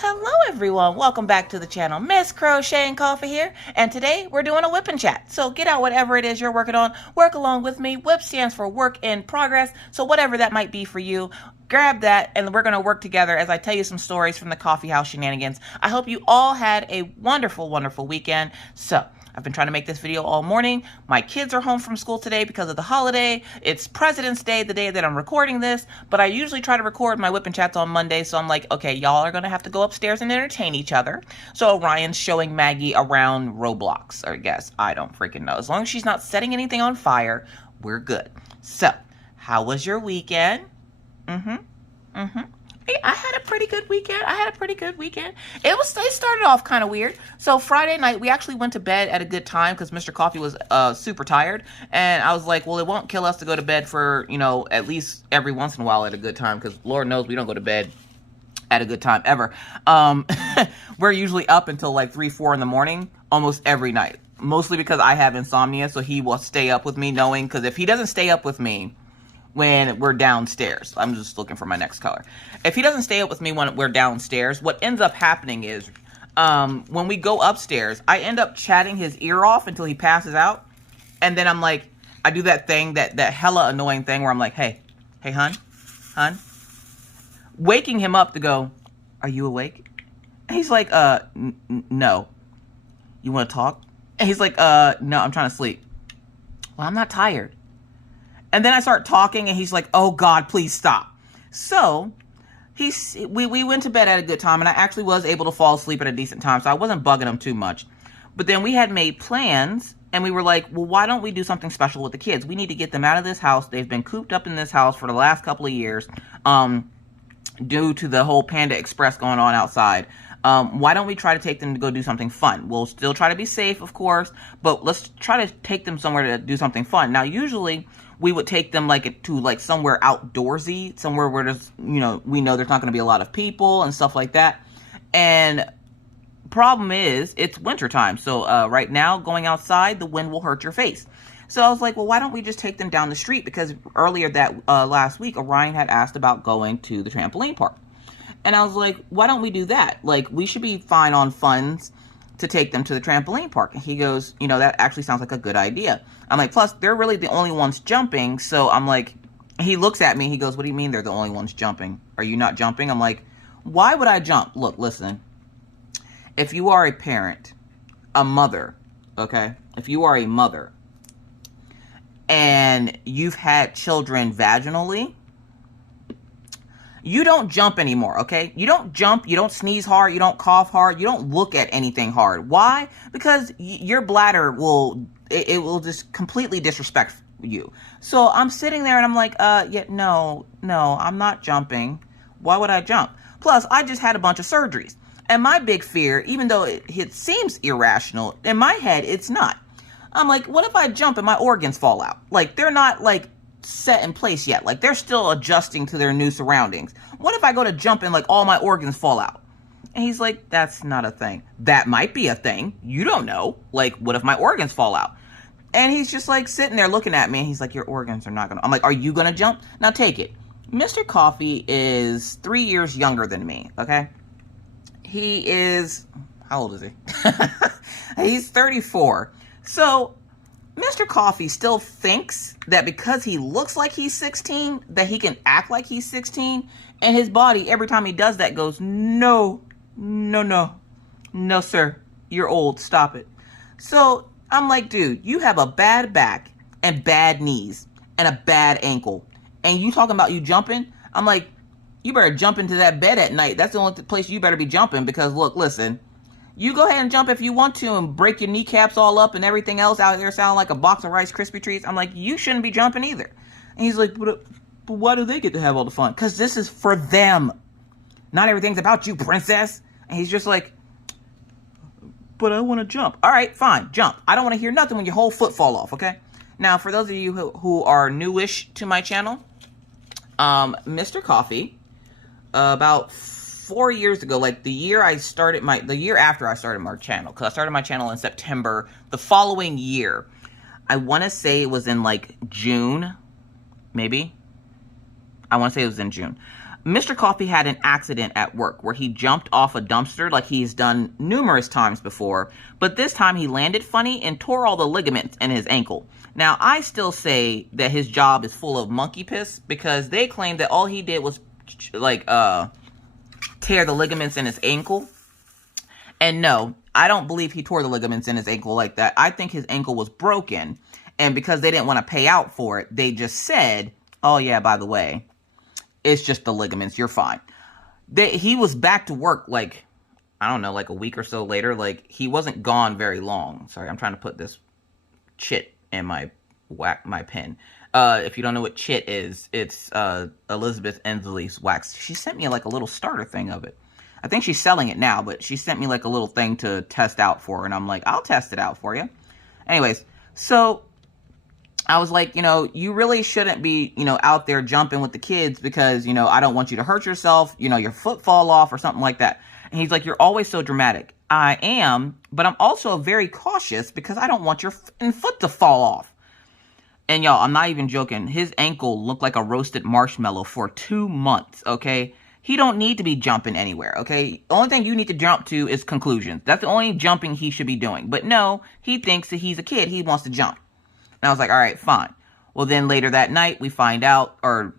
Hello everyone, welcome back to the channel. Miss Crocheting Coffee here, and today we're doing a whip and chat. So get out whatever it is you're working on, work along with me. WIP stands for work in progress, so whatever that might be for you, grab that and we're going to work together as I tell you some stories from the coffee house shenanigans. I hope you all had a wonderful weekend. So I've been trying to make this video all morning. My kids are home from school today because of the holiday. It's President's Day, the day that I'm recording this, but I usually try to record my whip and chats on Monday, so I'm like, okay, y'all are gonna have to go upstairs and entertain each other. So Ryan's showing Maggie around Roblox, or I guess, I don't freaking know. As long as she's not setting anything on fire, we're good. So, how was your weekend? I had a pretty good weekend. It started off kind of weird. So Friday night, we actually went to bed at a good time because Mr. Coffee was super tired. And I was like, well, it won't kill us to go to bed for, you know, at least every once in a while at a good time. Because Lord knows we don't go to bed at a good time ever. We're usually up until like 3, 4 in the morning almost every night. Mostly because I have insomnia. So he will stay up with me knowing, because if he doesn't stay up with me when we're downstairs, I'm just looking for my next color. If he doesn't stay up with me when we're downstairs, what ends up happening is when we go upstairs, I end up chatting his ear off until he passes out. And then I'm like, I do that thing, that hella annoying thing where I'm like, hey, hun, waking him up to go, are you awake? And he's like, no. You want to talk? And he's like, no, I'm trying to sleep. Well, I'm not tired. And then I start talking, and he's like, oh, God, please stop. So we went to bed at a good time, and I actually was able to fall asleep at a decent time, so I wasn't bugging him too much. But then we had made plans, and we were like, well, why don't we do something special with the kids? We need to get them out of this house. They've been cooped up in this house for the last couple of years due to the whole Panda Express going on outside. Why don't we try to take them to go do something fun? We'll still try to be safe, of course, but let's try to take them somewhere to do something fun. Now, usually we would take them to somewhere outdoorsy, somewhere where there's, you know, we know there's not going to be a lot of people and stuff like that. And problem is, it's wintertime. So right now, going outside, the wind will hurt your face. So I was like, well, why don't we just take them down the street? Because earlier that last week, Orion had asked about going to the trampoline park. And I was like, why don't we do that? Like, we should be fine on funds to take them to the trampoline park. And he goes, you know, that actually sounds like a good idea. I'm like, plus, they're really the only ones jumping. So I'm like, he looks at me. He goes, what do you mean they're the only ones jumping? Are you not jumping? I'm like, why would I jump? Look, listen. If you are a parent, a mother, okay? If you are a mother and you've had children vaginally, you don't jump anymore, okay? You don't jump, you don't sneeze hard, you don't cough hard, you don't look at anything hard. Why? Because your bladder will just completely disrespect you. So I'm sitting there and I'm like, yeah, no, I'm not jumping. Why would I jump? Plus, I just had a bunch of surgeries. And my big fear, even though it seems irrational, in my head, it's not. I'm like, what if I jump and my organs fall out? Like, they're not, like, set in place yet. Like, they're still adjusting to their new surroundings. What if I go to jump and, like, all my organs fall out? And he's like, that's not a thing. That might be a thing. You don't know. Like, what if my organs fall out? And he's just, like, sitting there looking at me, and he's like, your organs are not gonna... I'm like, are you gonna jump? Now, take it. Mr. Coffee is 3 years younger than me, okay? He is... How old is he? He's 34. So, Mr. Coffee still thinks that because he looks like he's 16, that he can act like he's 16, and his body, every time he does that, goes, no, sir, you're old, stop it. So I'm like, dude, you have a bad back and bad knees and a bad ankle, and you talking about you jumping? I'm like, you better jump into that bed at night. That's the only place you better be jumping, because look, listen, you go ahead and jump if you want to and break your kneecaps all up and everything else out there sound like a box of Rice Krispie treats. I'm like, you shouldn't be jumping either. And he's like, but why do they get to have all the fun? Because this is for them. Not everything's about you, princess. And he's just like, but I want to jump. All right, fine, jump. I don't want to hear nothing when your whole foot fall off, okay? Now, for those of you who are newish to my channel, Mr. Coffee, about 4 years ago, like the year after I started my channel, because I started my channel in September, the following year, I want to say it was in like June, maybe. I want to say it was in June. Mr. Coffee had an accident at work where he jumped off a dumpster like he's done numerous times before, but this time he landed funny and tore all the ligaments in his ankle. Now, I still say that his job is full of monkey piss because they claim that all he did was like tear the ligaments in his ankle. And no, I don't believe he tore the ligaments in his ankle like that. I think his ankle was broken, and because they didn't want to pay out for it, they just said, oh yeah, by the way, it's just the ligaments, you're fine. He was back to work like, I don't know, like a week or so later. Like, he wasn't gone very long. Sorry, I'm trying to put this chit in my pen. If you don't know what chit is, it's Elizabeth Ensley's wax. She sent me like a little starter thing of it. I think she's selling it now, but she sent me like a little thing to test out for her, and I'm like, I'll test it out for you. Anyways, so I was like, you really shouldn't be, out there jumping with the kids because, I don't want you to hurt yourself, your foot fall off or something like that. And he's like, you're always so dramatic. I am, but I'm also very cautious because I don't want your foot to fall off. And y'all, I'm not even joking. His ankle looked like a roasted marshmallow for 2 months, okay? He don't need to be jumping anywhere, okay? The only thing you need to jump to is conclusions. That's the only jumping he should be doing. But no, he thinks that he's a kid. He wants to jump. And I was like, all right, fine. Well, then later that night, we find out, or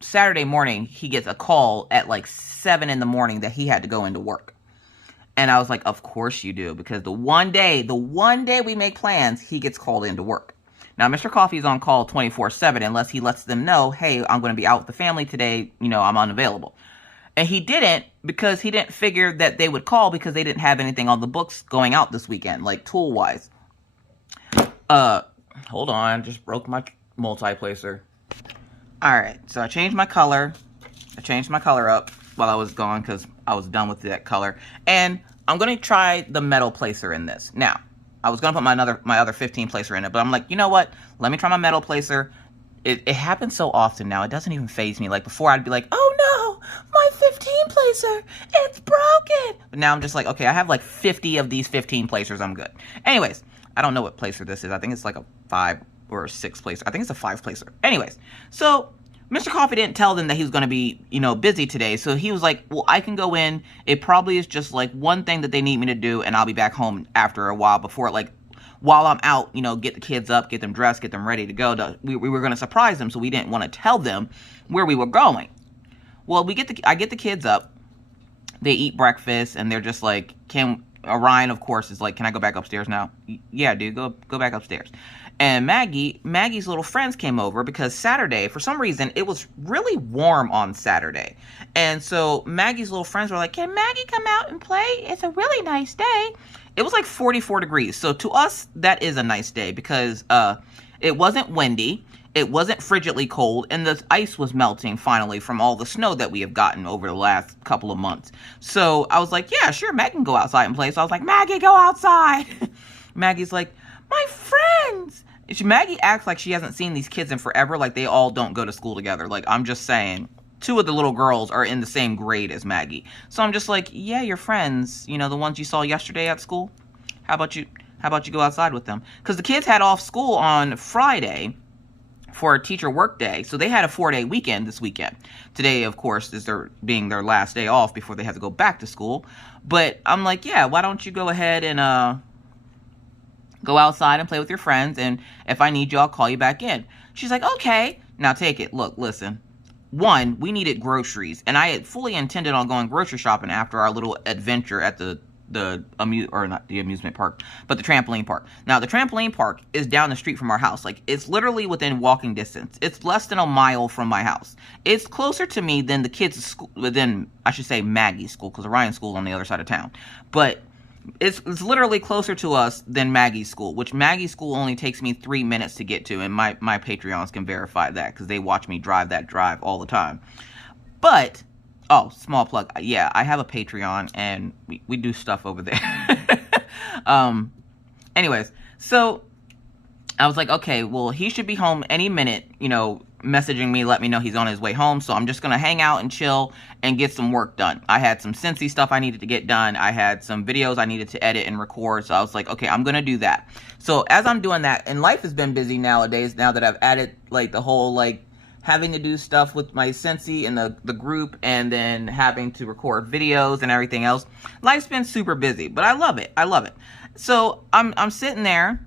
Saturday morning, he gets a call at like 7 in the morning that he had to go into work. And I was like, of course you do, because the one day we make plans, he gets called into work. Now, Mr. Coffee's on call 24/7 unless he lets them know, hey, I'm going to be out with the family today, I'm unavailable. And he didn't because he didn't figure that they would call because they didn't have anything on the books going out this weekend, like tool-wise. Hold on, I just broke my multi-placer. Alright, so I changed my color. I changed my color up while I was gone because I was done with that color. And I'm going to try the metal placer in this. Now, I was going to put my other 15 placer in it, but I'm like, you know what? Let me try my metal placer. It happens so often now, it doesn't even faze me. Like, before I'd be like, oh no, my 15 placer, it's broken. But now I'm just like, okay, I have like 50 of these 15 placers, I'm good. Anyways, I don't know what placer this is. I think it's like a 5 or a 6 placer. I think it's a 5 placer. Anyways, so Mr. Coffee didn't tell them that he was going to be, busy today. So he was like, well, I can go in. It probably is just like one thing that they need me to do, and I'll be back home after a while while I'm out, get the kids up, get them dressed, get them ready to go. We were going to surprise them, so we didn't want to tell them where we were going. Well, I get the kids up. They eat breakfast, and they're just like, Ryan, of course, is like, can I go back upstairs now? Yeah, dude, go back upstairs. And Maggie's little friends came over because Saturday, for some reason, it was really warm on Saturday. And so Maggie's little friends were like, can Maggie come out and play? It's a really nice day. It was like 44 degrees. So to us, that is a nice day because it wasn't windy. It wasn't frigidly cold, and the ice was melting finally from all the snow that we have gotten over the last couple of months. So I was like, yeah, sure, Maggie can go outside and play. So I was like, Maggie, go outside. Maggie's like, my friends. Maggie acts like she hasn't seen these kids in forever, like they all don't go to school together. Like, I'm just saying, 2 of the little girls are in the same grade as Maggie. So I'm just like, yeah, your friends, the ones you saw yesterday at school. How about you go outside with them? Because the kids had off school on Friday for a teacher work day. So they had a 4-day weekend this weekend. Today, of course, is being their last day off before they have to go back to school. But I'm like, yeah, why don't you go ahead and go outside and play with your friends, and if I need you, I'll call you back in. She's like, okay. Now take it. Look, listen. 1, we needed groceries, and I had fully intended on going grocery shopping after our little adventure at the amusement park, but the trampoline park. Now, the trampoline park is down the street from our house. Like, it's literally within walking distance. It's less than a mile from my house. It's closer to me than the kids' school, than, I should say, Maggie's school, because Orion's school is on the other side of town. But it's literally closer to us than Maggie's school, which Maggie's school only takes me 3 minutes to get to, and my Patreons can verify that, because they watch me drive that drive all the time. But, oh, small plug, yeah, I have a Patreon, and we do stuff over there. Anyways, so I was like, okay, well, he should be home any minute, messaging me, let me know he's on his way home. So I'm just going to hang out and chill and get some work done. I had some Scentsy stuff I needed to get done. I had some videos I needed to edit and record. So I was like, okay, I'm going to do that. So as I'm doing that, and life has been busy nowadays, now that I've added like the whole like having to do stuff with my Sensei and the group, and then having to record videos and everything else. Life's been super busy, but I love it. I love it. So I'm sitting there,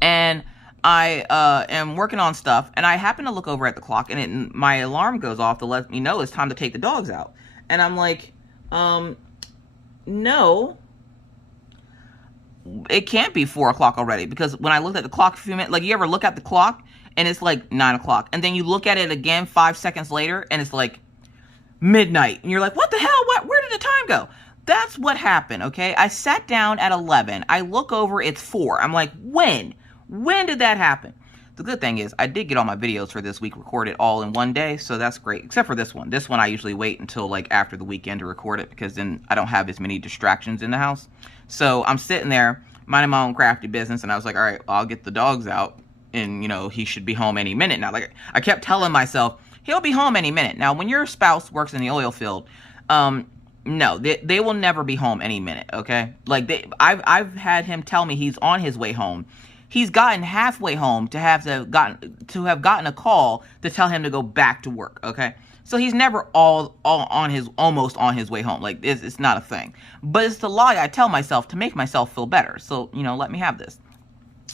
and I am working on stuff, and I happen to look over at the clock, and my alarm goes off to let me know it's time to take the dogs out. And I'm like, no, it can't be 4 o'clock already, because when I looked at the clock a few minutes, like, you ever look at the clock and it's like 9 o'clock, and then you look at it again 5 seconds later and it's like midnight, and you're like, what the hell? Where did the time go? That's what happened, okay? I sat down at 11. I look over, it's 4. I'm like, when did that happen? The good thing is I did get all my videos for this week recorded all in one day, so that's great, except for this one. This one I usually wait until like after the weekend to record it, because then I don't have as many distractions in the house. So I'm sitting there minding my own crafty business, and I was like, all right, I'll get the dogs out, and you know, he should be home any minute now. Like, I kept telling myself he'll be home any minute. Now when your spouse works in the oil field, no, they will never be home any minute, okay? Like, I've had him tell me he's on his way home. He's gotten halfway home to have gotten a call to tell him to go back to work, okay? So he's never almost on his way home. Like, it's not a thing. But it's the lie I tell myself to make myself feel better. So, you know, let me have this.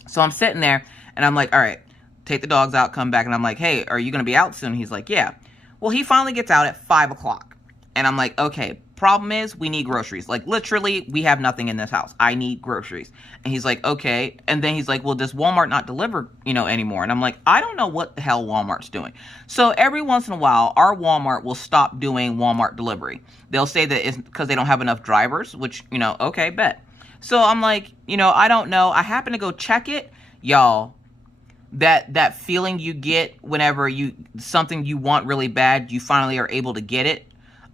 So I'm sitting there, and I'm like, all right, take the dogs out, come back. And I'm like, hey, are you going to be out soon? He's like, yeah. Well, he finally gets out at 5 o'clock. And I'm like, okay, problem is we need groceries. Like, literally, we have nothing in this house. I need groceries. And he's like, okay. And then he's like, well, does Walmart not deliver, anymore? And I'm like, I don't know what the hell Walmart's doing. So every once in a while, our Walmart will stop doing Walmart delivery. They'll say that it's because they don't have enough drivers, which, okay, bet. So I'm like, I don't know. I happen to go check it. Y'all, that feeling you get whenever something you want really bad, you finally are able to get it.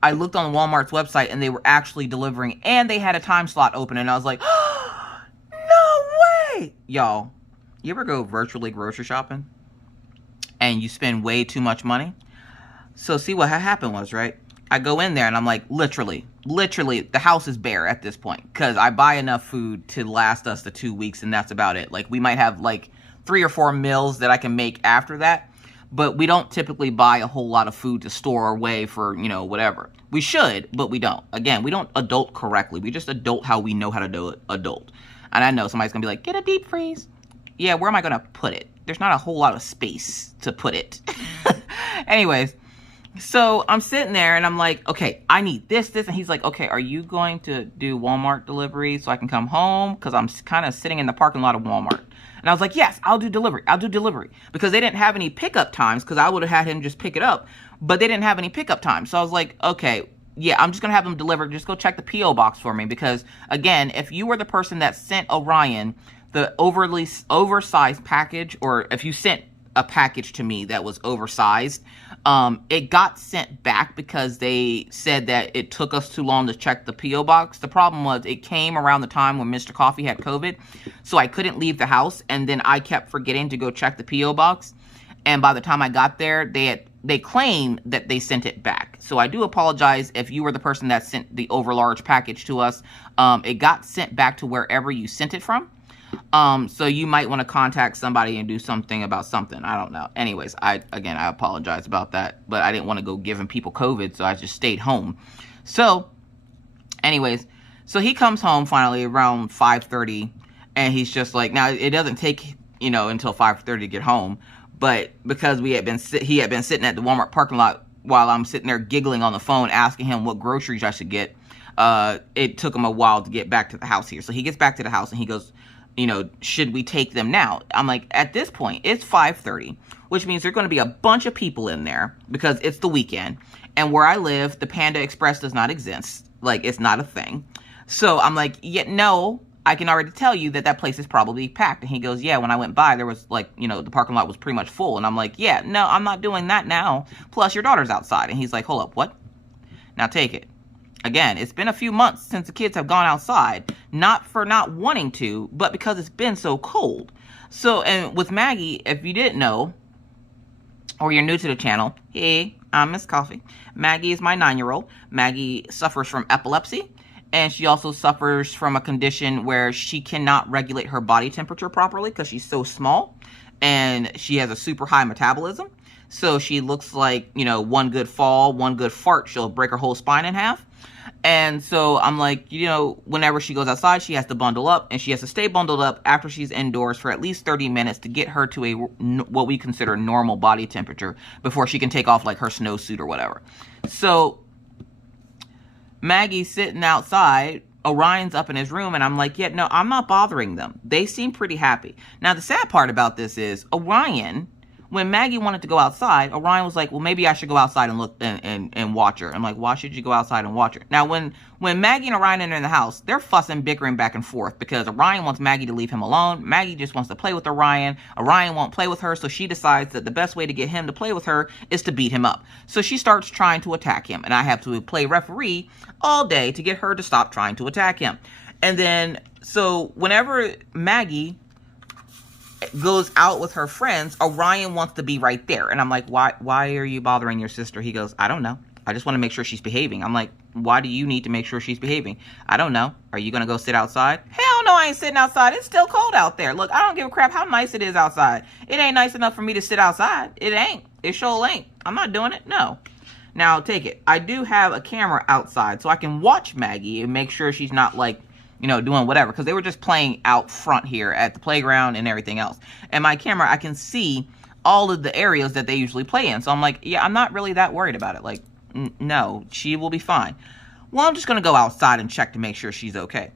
I looked on Walmart's website, and they were actually delivering, and they had a time slot open, and I was like, oh, no way! Y'all, you ever go virtually grocery shopping, and you spend way too much money? So see, what happened was, right, I go in there, and I'm like, literally, the house is bare at this point, because I buy enough food to last us the 2 weeks, and that's about it. Like, we might have, like, 3 or 4 meals that I can make after that. But we don't typically buy a whole lot of food to store away for, whatever. We should, but we don't. Again, we don't adult correctly. We just adult how we know how to do it, adult. And I know somebody's going to be like, get a deep freeze. Yeah, where am I going to put it? There's not a whole lot of space to put it. Anyways, so I'm sitting there, and I'm like, okay, I need this. And he's like, okay, are you going to do Walmart delivery so I can come home? Because I'm kind of sitting in the parking lot of Walmart. And I was like, yes, I'll do delivery. Because they didn't have any pickup times, because I would have had him just pick it up. But they didn't have any pickup times. So I was like, okay, yeah, I'm just going to have them delivered. Just go check the P.O. box for me. Because, again, if you were the person that sent Orion the oversized package, or if you sent a package to me that was oversized, it got sent back because they said that it took us too long to check the P.O. box. The problem was it came around the time when Mr. Coffee had COVID, so I couldn't leave the house, and then I kept forgetting to go check the P.O. box, and by the time I got there, they claimed that they sent it back. So I do apologize if you were the person that sent the overlarge package to us. It got sent back to wherever you sent it from. So you might want to contact somebody and do something about something. I don't know. Anyways, I apologize about that, but I didn't want to go giving people COVID, so I just stayed home. So, anyways, so he comes home finally around 5:30, and he's just like, now it doesn't take, until 5:30 to get home, but because he had been sitting at the Walmart parking lot while I'm sitting there giggling on the phone, asking him what groceries I should get, it took him a while to get back to the house here. So he gets back to the house, and he goes, should we take them now? I'm like, at this point, it's 5:30, which means there's going to be a bunch of people in there because it's the weekend. And where I live, the Panda Express does not exist. Like, it's not a thing. So I'm like, yeah, no, I can already tell you that place is probably packed. And he goes, yeah, when I went by, there was like, the parking lot was pretty much full. And I'm like, yeah, no, I'm not doing that now. Plus, your daughter's outside. And he's like, hold up, what? Now take it. Again, it's been a few months since the kids have gone outside, not for not wanting to, but because it's been so cold. So, and with Maggie, if you didn't know, or you're new to the channel, hey, I'm Miss Coffee. Maggie is my 9-year-old. Maggie suffers from epilepsy, and she also suffers from a condition where she cannot regulate her body temperature properly because she's so small, and she has a super high metabolism. So she looks like, you know, one good fall, one good fart, she'll break her whole spine in half. And so I'm like, you know, whenever she goes outside, she has to bundle up, and she has to stay bundled up after she's indoors for at least 30 minutes to get her to a what we consider normal body temperature before she can take off like her snowsuit or whatever. So Maggie's sitting outside, Orion's up in his room, and I'm like, yeah, no, I'm not bothering them. They seem pretty happy. Now, the sad part about this is Orion, when Maggie wanted to go outside, Orion was like, well, maybe I should go outside and look and watch her. I'm like, why should you go outside and watch her? Now, when Maggie and Orion enter in the house, they're fussing, bickering back and forth because Orion wants Maggie to leave him alone. Maggie just wants to play with Orion. Orion won't play with her, so she decides that the best way to get him to play with her is to beat him up. So she starts trying to attack him, and I have to play referee all day to get her to stop trying to attack him. And then, so whenever Maggie goes out with her friends, Orion wants to be right there. And I'm like, why are you bothering your sister? He goes, I don't know. I just want to make sure she's behaving. I'm like, why do you need to make sure she's behaving? I don't know. Are you going to go sit outside? Hell no, I ain't sitting outside. It's still cold out there. Look, I don't give a crap how nice it is outside. It ain't nice enough for me to sit outside. It ain't. It sure ain't. I'm not doing it. No. Now, take it. I do have a camera outside so I can watch Maggie and make sure she's not like, you know, doing whatever, because they were just playing out front here at the playground and everything else. And my camera, I can see all of the areas that they usually play in. So I'm like, yeah, I'm not really that worried about it. Like, no, she will be fine. Well, I'm just going to go outside and check to make sure she's okay.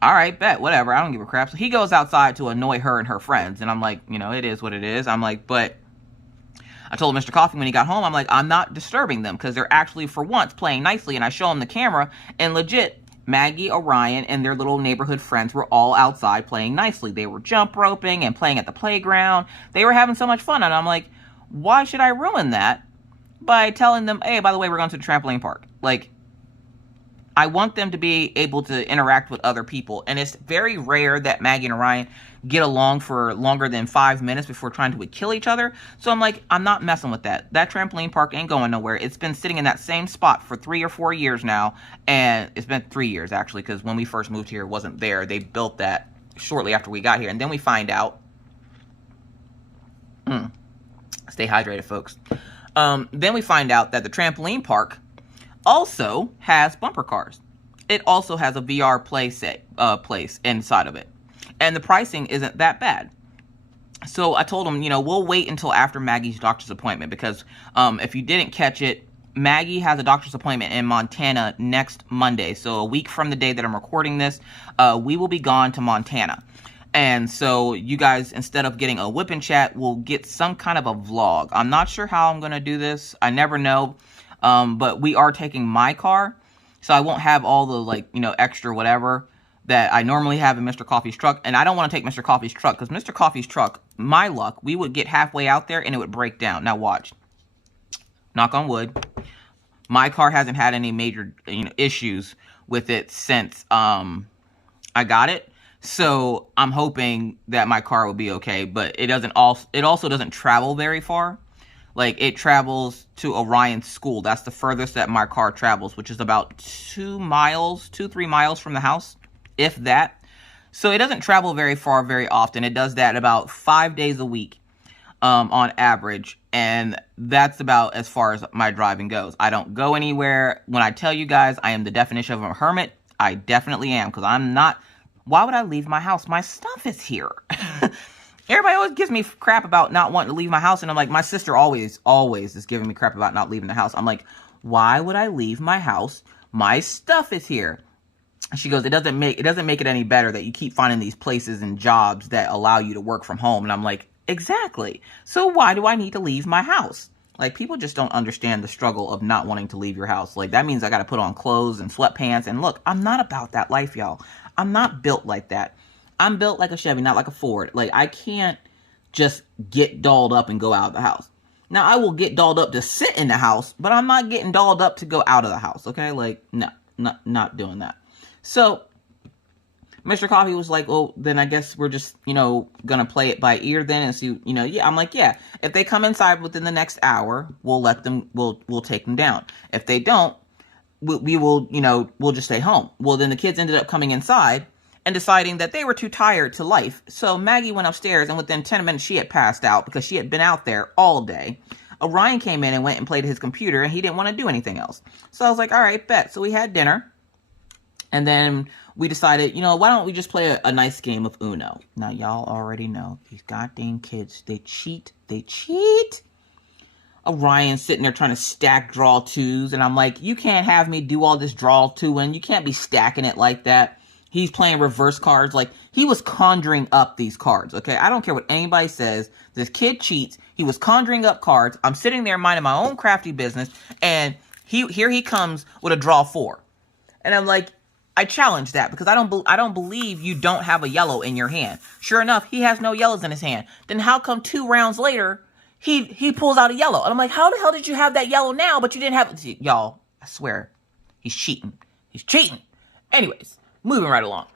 All right, bet, whatever. I don't give a crap. So he goes outside to annoy her and her friends. And I'm like, you know, it is what it is. I'm like, but I told Mr. Coffee when he got home, I'm like, I'm not disturbing them because they're actually, for once, playing nicely. And I show him the camera, and legit, Maggie, Orion, and their little neighborhood friends were all outside playing nicely. They were jump roping and playing at the playground. They were having so much fun. And I'm like, why should I ruin that by telling them, hey, by the way, we're going to the trampoline park? Like, I want them to be able to interact with other people. And it's very rare that Maggie and Orion get along for longer than 5 minutes before trying to kill each other. So I'm like, I'm not messing with that. That trampoline park ain't going nowhere. It's been sitting in that same spot for 3 or 4 years now. And it's been 3 years, actually, because when we first moved here, it wasn't there. They built that shortly after we got here. And then we find out... Stay hydrated, folks. Then we find out that the trampoline park also has bumper cars. It also has a VR place inside of it. And the pricing isn't that bad. So I told him, you know, we'll wait until after Maggie's doctor's appointment because if you didn't catch it, Maggie has a doctor's appointment in Montana next Monday. So a week from the day that I'm recording this, we will be gone to Montana. And so you guys, instead of getting a whip and chat, will get some kind of a vlog. I'm not sure how I'm going to do this. I never know. But we are taking my car. So I won't have all the, like, you know, extra whatever that I normally have in Mr. Coffee's truck. And I don't want to take Mr. Coffee's truck because Mr. Coffee's truck, my luck, we would get halfway out there and it would break down. Now watch. Knock on wood. My car hasn't had any major, you know, issues with it since I got it. So I'm hoping that my car will be okay, but it also doesn't travel very far. Like, it travels to Orion's school. That's the furthest that my car travels, which is about 3 miles from the house, if that. So it doesn't travel very far very often. It does that about 5 days a week on average. And that's about as far as my driving goes. I don't go anywhere. When I tell you guys I am the definition of a hermit, I definitely am. Because I'm not... Why would I leave my house? My stuff is here. Everybody always gives me crap about not wanting to leave my house. And I'm like, my sister always is giving me crap about not leaving the house. I'm like, why would I leave my house? My stuff is here. She goes, it doesn't make it any better that you keep finding these places and jobs that allow you to work from home. And I'm like, exactly. So why do I need to leave my house? Like, people just don't understand the struggle of not wanting to leave your house. Like, that means I got to put on clothes and sweatpants. And look, I'm not about that life, y'all. I'm not built like that. I'm built like a Chevy, not like a Ford. Like, I can't just get dolled up and go out of the house. Now, I will get dolled up to sit in the house, but I'm not getting dolled up to go out of the house, okay? Like, no, not doing that. So, Mr. Coffee was like, well, then I guess we're just, you know, gonna play it by ear then and see, you know, yeah. I'm like, yeah, if they come inside within the next hour, we'll take them down. If they don't, we will, you know, we'll just stay home. Well, then the kids ended up coming inside and deciding that they were too tired to life. So Maggie went upstairs, and within 10 minutes, she had passed out because she had been out there all day. Orion came in and went and played his computer, and he didn't want to do anything else. So I was like, all right, bet. So we had dinner. And then we decided, why don't we just play a nice game of Uno? Now, y'all already know these goddamn kids, they cheat. They cheat. Orion's sitting there trying to stack draw twos. And I'm like, you can't have me do all this draw two, and you can't be stacking it like that. He's playing reverse cards. Like, he was conjuring up these cards, okay? I don't care what anybody says. This kid cheats. He was conjuring up cards. I'm sitting there minding my own crafty business, and here he comes with a draw four. And I'm like, I challenge that because I don't believe you don't have a yellow in your hand. Sure enough, he has no yellows in his hand. Then how come 2 rounds later, he pulls out a yellow? And I'm like, how the hell did you have that yellow now, but you didn't have it? Y'all, I swear, he's cheating. He's cheating. Anyways, moving right along.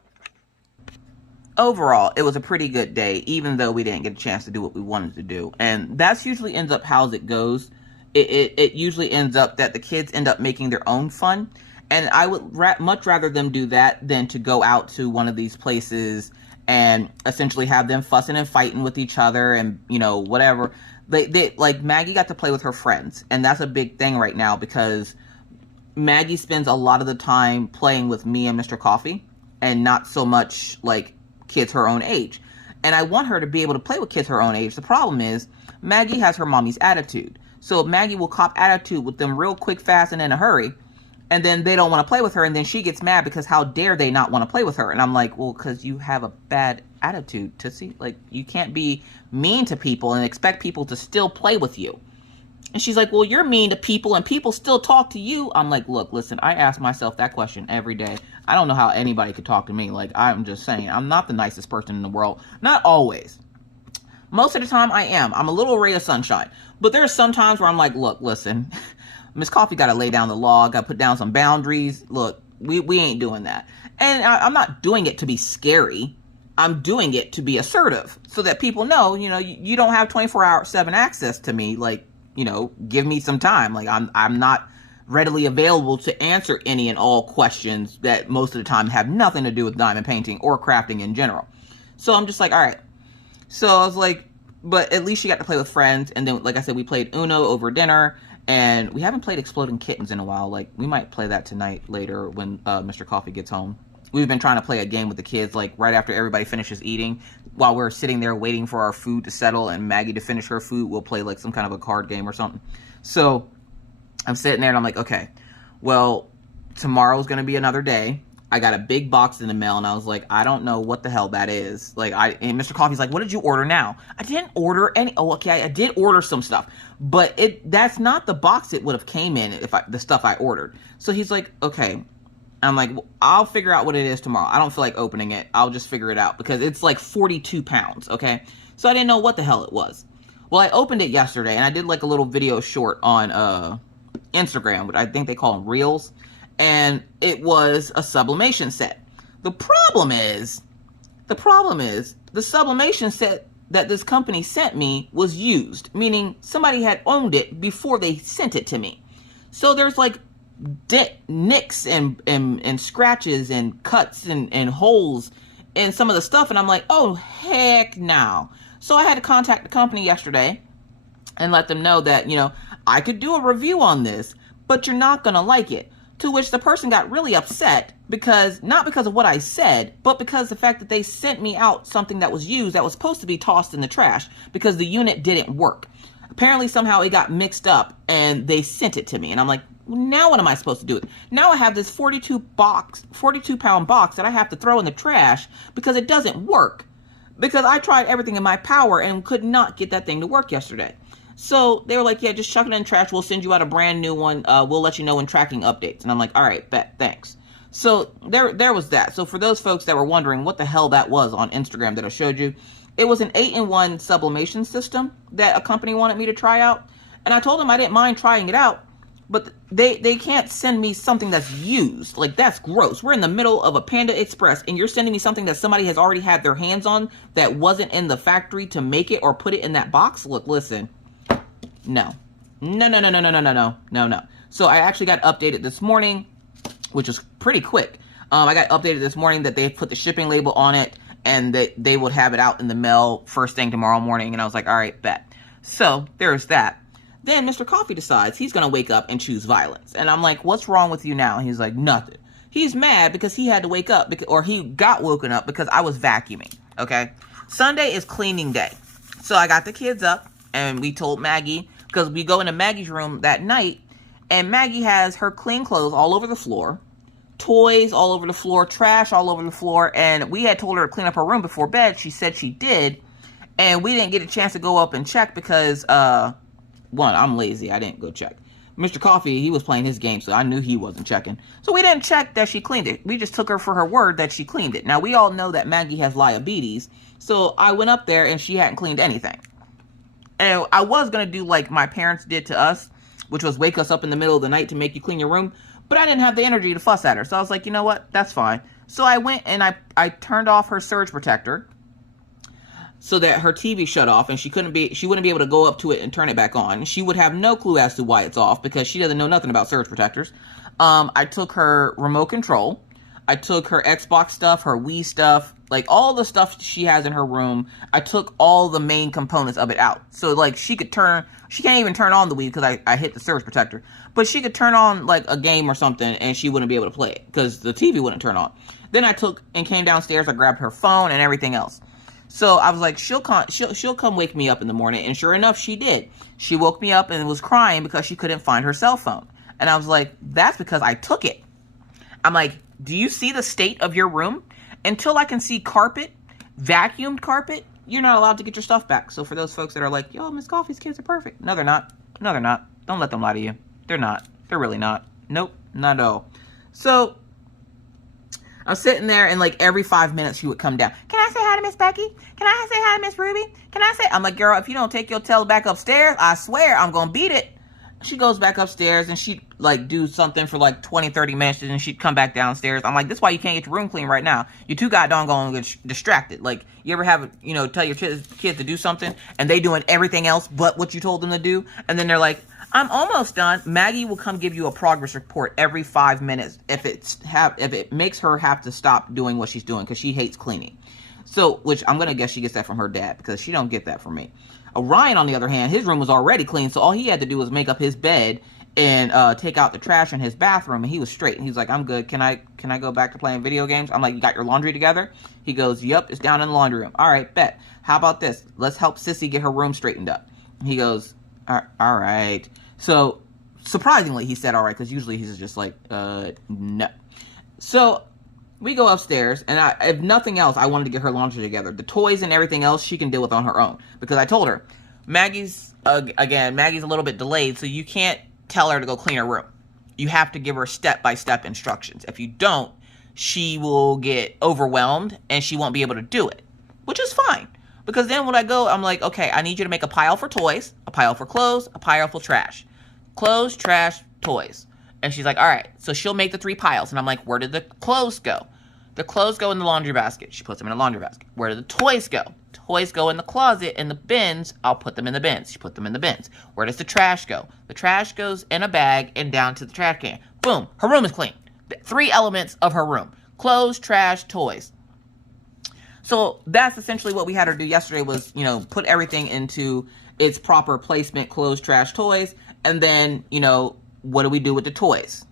Overall, it was a pretty good day, even though we didn't get a chance to do what we wanted to do. And that's usually ends up how it goes. It usually ends up that the kids end up making their own fun. And I would much rather them do that than to go out to one of these places and essentially have them fussing and fighting with each other and, whatever. They like, Maggie got to play with her friends. And that's a big thing right now because Maggie spends a lot of the time playing with me and Mr. Coffee and not so much like kids her own age. And I want her to be able to play with kids her own age. The problem is Maggie has her mommy's attitude. So Maggie will cop attitude with them real quick, fast, and in a hurry. And then they don't want to play with her. And then she gets mad because how dare they not want to play with her? And I'm like, well, because you have a bad attitude, Tootsie. Like, you can't be mean to people and expect people to still play with you. And she's like, well, you're mean to people and people still talk to you. I'm like, look, listen, I ask myself that question every day. I don't know how anybody could talk to me. Like, I'm just saying, I'm not the nicest person in the world. Not always. Most of the time I am. I'm a little ray of sunshine. But there's some times where I'm like, look, listen, Miss Coffee got to lay down the law, got to put down some boundaries. Look, we ain't doing that. And I'm not doing it to be scary. I'm doing it to be assertive so that people know, you don't have 24/7 access to me. Like, give me some time. Like, I'm not readily available to answer any and all questions that most of the time have nothing to do with diamond painting or crafting in general. So I'm just like, all right. So I was like, but at least she got to play with friends. And then, like I said, we played Uno over dinner. And we haven't played Exploding Kittens in a while. Like, we might play that tonight later when Mr. Coffee gets home. We've been trying to play a game with the kids, like, right after everybody finishes eating. While we're sitting there waiting for our food to settle and Maggie to finish her food, we'll play, like, some kind of a card game or something. So, I'm sitting there and I'm like, okay, well, tomorrow's going to be another day. I got a big box in the mail, and I was like, I don't know what the hell that is. Like, and Mr. Coffee's like, what did you order now? I didn't order any. Oh, okay, I did order some stuff, but that's not the box it would have came in if the stuff I ordered. So he's like, okay. I'm like, well, I'll figure out what it is tomorrow. I don't feel like opening it. I'll just figure it out because it's like 42 pounds, okay? So I didn't know what the hell it was. Well, I opened it yesterday, and I did like a little video short on Instagram, which I think they call them Reels. And it was a sublimation set. The problem is the sublimation set that this company sent me was used, meaning somebody had owned it before they sent it to me. So there's like nicks and scratches and cuts and holes in some of the stuff. And I'm like, oh, heck no. So I had to contact the company yesterday and let them know that, I could do a review on this, but you're not going to like it. To which the person got really upset because, not because of what I said, but because the fact that they sent me out something that was used that was supposed to be tossed in the trash because the unit didn't work. Apparently somehow it got mixed up and they sent it to me. And I'm like, well, now what am I supposed to do with it? Now I have this 42 pound box that I have to throw in the trash because it doesn't work. Because I tried everything in my power and could not get that thing to work yesterday. So they were like, yeah, just chuck it in trash. We'll send you out a brand new one. We'll let you know when tracking updates. And I'm like, all right, bet, thanks. So there was that. So for those folks that were wondering what the hell that was on Instagram that I showed you, it was an 8-in-1 sublimation system that a company wanted me to try out. And I told them I didn't mind trying it out, but they can't send me something that's used. Like, that's gross. We're in the middle of a Panda Express and you're sending me something that somebody has already had their hands on that wasn't in the factory to make it or put it in that box. Look, listen. No. So I actually got updated this morning, which was pretty quick. I got updated this morning that they put the shipping label on it and that they would have it out in the mail first thing tomorrow morning. And I was like, all right, bet. So there's that. Then Mr. Coffee decides he's going to wake up and choose violence. And I'm like, what's wrong with you now? And he's like, nothing. He's mad because he had to wake up, or he got woken up because I was vacuuming, okay? Sunday is cleaning day. So I got the kids up, and we told Maggie, because we go into Maggie's room that night, and Maggie has her clean clothes all over the floor, toys all over the floor, trash all over the floor, and we had told her to clean up her room before bed. She said she did, and we didn't get a chance to go up and check because, one, I'm lazy. I didn't go check. Mr. Coffee, he was playing his game, so I knew he wasn't checking. So we didn't check that she cleaned it. We just took her for her word that she cleaned it. Now, we all know that Maggie has diabetes, so I went up there and she hadn't cleaned anything. And I was going to do like my parents did to us, which was wake us up in the middle of the night to make you clean your room, but I didn't have the energy to fuss at her. So I was like, you know what? That's fine. So I went and I turned off her surge protector so that her TV shut off and she wouldn't be able to go up to it and turn it back on. She would have no clue as to why it's off because she doesn't know nothing about surge protectors. I took her remote control. I took her Xbox stuff, her Wii stuff, like all the stuff she has in her room. I took all the main components of it out. So like she can't even turn on the Wii because I hit the surge protector. But she could turn on like a game or something and she wouldn't be able to play it because the TV wouldn't turn on. Then I took and came downstairs. I grabbed her phone and everything else. So I was like, she'll come wake me up in the morning. And sure enough, she did. She woke me up and was crying because she couldn't find her cell phone. And I was like, that's because I took it. I'm like, do you see the state of your room? Until I can see carpet, vacuumed carpet, you're not allowed to get your stuff back. So for those folks that are like, yo, Miss Coffee's kids are perfect. No, they're not. No, they're not. Don't let them lie to you. They're not. They're really not. Nope, not at all. So I was sitting there and like every 5 minutes she would come down. Can I say hi to Miss Becky? Can I say hi to Miss Ruby? Can I say? I'm like, girl, if you don't take your tail back upstairs, I swear I'm going to beat it. She goes back upstairs and she'd like do something for like 20, 30 minutes and she'd come back downstairs. I'm like, this is why you can't get your room clean right now. You too goddamn going to get distracted. Like, you ever have, tell your kids to do something and they doing everything else but what you told them to do. And then they're like, I'm almost done. Maggie will come give you a progress report every 5 minutes if it makes her have to stop doing what she's doing because she hates cleaning. So, which I'm going to guess she gets that from her dad because she don't get that from me. Orion, on the other hand, his room was already clean, so all he had to do was make up his bed and take out the trash in his bathroom, and he was straight. And he's like, I'm good. Can I go back to playing video games? I'm like, you got your laundry together? He goes, yep, it's down in the laundry room. All right, bet. How about this? Let's help Sissy get her room straightened up. He goes, all right. So, surprisingly, he said all right, because usually he's just like, no. So we go upstairs, and if nothing else, I wanted to get her laundry together. The toys and everything else she can deal with on her own. Because I told her, Maggie's a little bit delayed, so you can't tell her to go clean her room. You have to give her step-by-step instructions. If you don't, she will get overwhelmed, and she won't be able to do it. Which is fine. Because then when I go, I'm like, okay, I need you to make a pile for toys, a pile for clothes, a pile for trash. Clothes, trash, toys. And she's like, all right. So she'll make the 3 piles. And I'm like, where did the clothes go? The clothes go in the laundry basket. She puts them in a laundry basket. Where do the toys go? Toys go in the closet, in the bins. I'll put them in the bins. She put them in the bins. Where does the trash go? The trash goes in a bag and down to the trash can. Boom. Her room is clean. 3 elements of her room. Clothes, trash, toys. So that's essentially what we had her do yesterday was, put everything into its proper placement, clothes, trash, toys. And then, what do we do with the toys?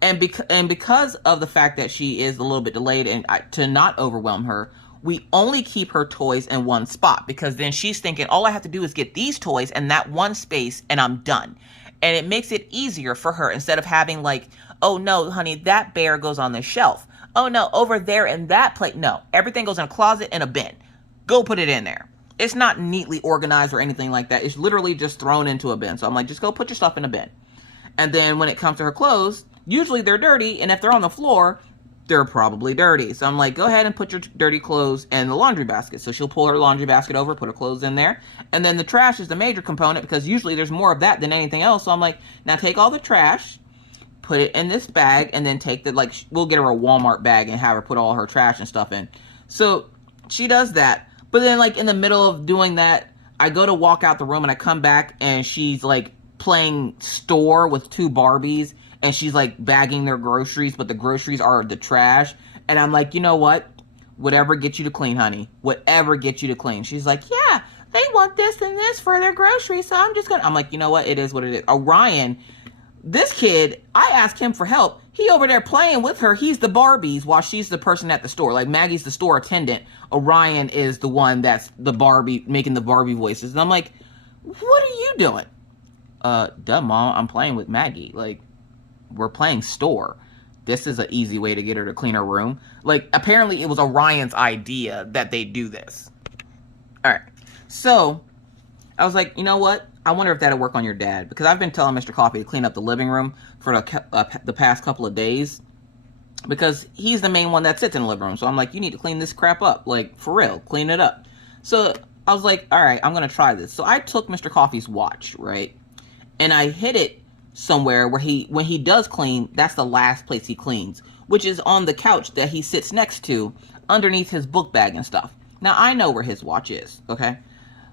And because of the fact that she is a little bit delayed and to not overwhelm her, we only keep her toys in one spot because then she's thinking, all I have to do is get these toys in that one space and I'm done. And it makes it easier for her instead of having like, oh no, honey, that bear goes on the shelf. Oh no, over there in that plate. No, everything goes in a closet and a bin. Go put it in there. It's not neatly organized or anything like that. It's literally just thrown into a bin. So I'm like, just go put your stuff in a bin. And then when it comes to her clothes, usually they're dirty. And if they're on the floor, they're probably dirty. So I'm like, go ahead and put your dirty clothes in the laundry basket. So she'll pull her laundry basket over, put her clothes in there. And then the trash is the major component because usually there's more of that than anything else. So I'm like, now take all the trash, put it in this bag, and then take we'll get her a Walmart bag and have her put all her trash and stuff in. So she does that. But then like in the middle of doing that, I go to walk out the room and I come back and she's like playing store with 2 Barbies and she's like bagging their groceries, but the groceries are the trash. And I'm like, you know what? Whatever gets you to clean, honey. Whatever gets you to clean. She's like, yeah, they want this and this for their groceries, so I'm just gonna, I'm like, you know what, it is what it is. Orion, this kid, I asked him for help. He over there playing with her. He's the Barbies while she's the person at the store. Like, Maggie's the store attendant. Orion is the one that's the Barbie, making the Barbie voices. And I'm like, what are you doing? Duh, Mom, I'm playing with Maggie. Like, we're playing store. This is an easy way to get her to clean her room. Like, apparently it was Orion's idea that they do this. Alright, so I was like, you know what? I wonder if that'll work on your dad. Because I've been telling Mr. Coffee to clean up the living room for the past couple of days. Because he's the main one that sits in the living room. So I'm like, you need to clean this crap up. Like, for real, clean it up. So I was like, alright, I'm going to try this. So I took Mr. Coffee's watch, right? And I hid it somewhere where when he does clean, that's the last place he cleans, which is on the couch that he sits next to underneath his book bag and stuff. Now, I know where his watch is, okay?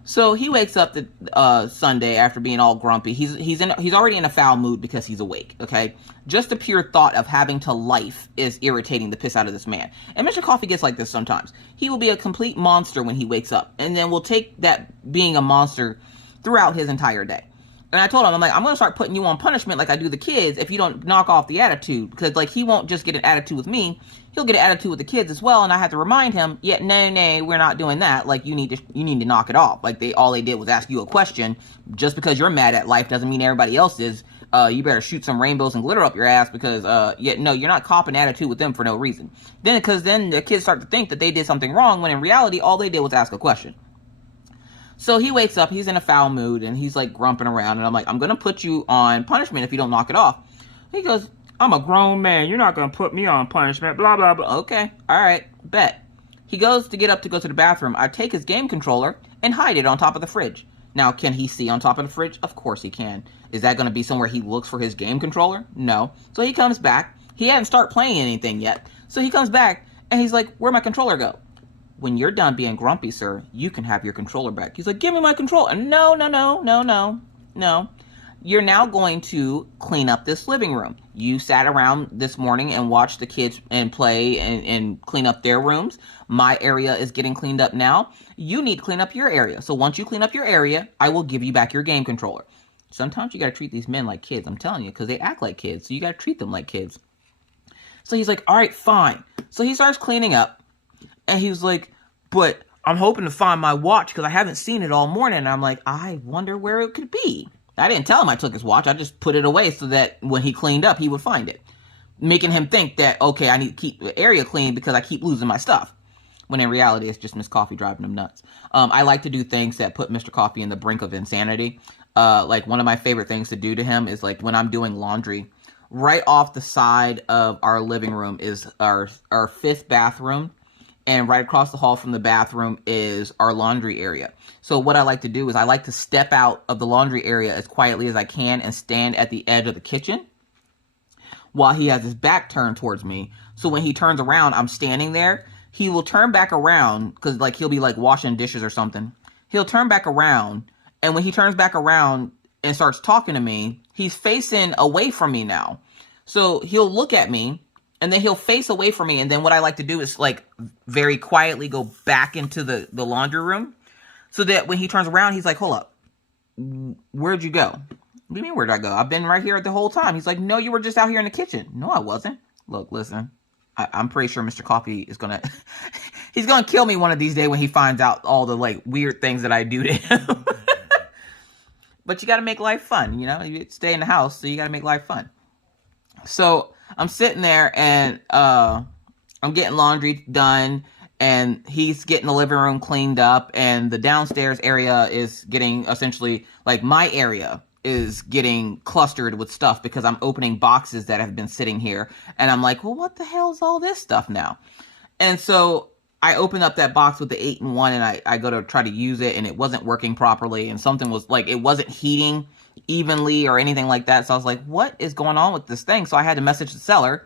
So he wakes up the Sunday after being all grumpy. He's already in a foul mood because he's awake, okay? Just the pure thought of having to life is irritating the piss out of this man. And Mr. Coffee gets like this sometimes. He will be a complete monster when he wakes up, and then will take that being a monster throughout his entire day. And I told him, I'm like, I'm going to start putting you on punishment like I do the kids if you don't knock off the attitude. Because, like, he won't just get an attitude with me. He'll get an attitude with the kids as well. And I have to remind him, yeah, no, we're not doing that. Like, you need to knock it off. Like, all they did was ask you a question. Just because you're mad at life doesn't mean everybody else is. You better shoot some rainbows and glitter up your ass because, no, you're not copping attitude with them for no reason. Because then the kids start to think that they did something wrong when in reality, all they did was ask a question. So he wakes up, he's in a foul mood, and he's like grumping around, and I'm like, I'm going to put you on punishment if you don't knock it off. He goes, I'm a grown man, you're not going to put me on punishment, blah, blah, blah. Okay, alright, bet. He goes to get up to go to the bathroom. I take his game controller and hide it on top of the fridge. Now, can he see on top of the fridge? Of course he can. Is that going to be somewhere he looks for his game controller? No. So he comes back. He hadn't started playing anything yet. So he comes back, and he's like, where'd my controller go? When you're done being grumpy, sir, you can have your controller back. He's like, give me my controller. No. You're now going to clean up this living room. You sat around this morning and watched the kids and play and clean up their rooms. My area is getting cleaned up now. You need to clean up your area. So once you clean up your area, I will give you back your game controller. Sometimes you got to treat these men like kids, I'm telling you, because they act like kids. So you got to treat them like kids. So he's like, all right, fine. So he starts cleaning up. And he was like, but I'm hoping to find my watch because I haven't seen it all morning. And I'm like, I wonder where it could be. I didn't tell him I took his watch. I just put it away so that when he cleaned up, he would find it. Making him think that, okay, I need to keep the area clean because I keep losing my stuff. When in reality, it's just Miss Coffee driving him nuts. I like to do things that put Mr. Coffee in the brink of insanity. Like one of my favorite things to do to him is like when I'm doing laundry. Right off the side of our living room is our fifth bathroom. And right across the hall from the bathroom is our laundry area. So what I like to do is I like to step out of the laundry area as quietly as I can and stand at the edge of the kitchen while he has his back turned towards me. So when he turns around, I'm standing there. He will turn back around because like he'll be like washing dishes or something. He'll turn back around. And when he turns back around and starts talking to me, he's facing away from me now. So he'll look at me. And then he'll face away from me. And then what I like to do is like very quietly go back into the laundry room. So that when he turns around, he's like, hold up. Where'd you go? What do you mean, where'd I go? I've been right here the whole time. He's like, no, you were just out here in the kitchen. No, I wasn't. Look, listen. I'm pretty sure Mr. Coffee is going to... he's going to kill me one of these days when he finds out all the like weird things that I do to him. But you got to make life fun, you know? You stay in the house, so you got to make life fun. So... I'm sitting there and I'm getting laundry done and he's getting the living room cleaned up and the downstairs area is getting essentially like my area is getting clustered with stuff because I'm opening boxes that have been sitting here and I'm like, well, what the hell is all this stuff now? And so I open up that box with the 8-in-1 and I go to try to use it and it wasn't working properly and something was like, it wasn't heating evenly or anything like that. So I was like, what is going on with this thing? So I had to message the seller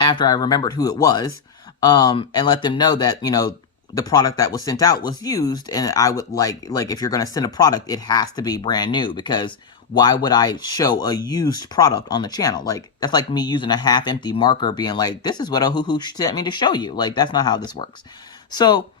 after I remembered who it was, and let them know that, you know, the product that was sent out was used. And I would like if you're going to send a product, it has to be brand new because why would I show a used product on the channel? Like, that's like me using a half empty marker being like, this is what a hoo-hoo sent me to show you. Like, that's not how this works. So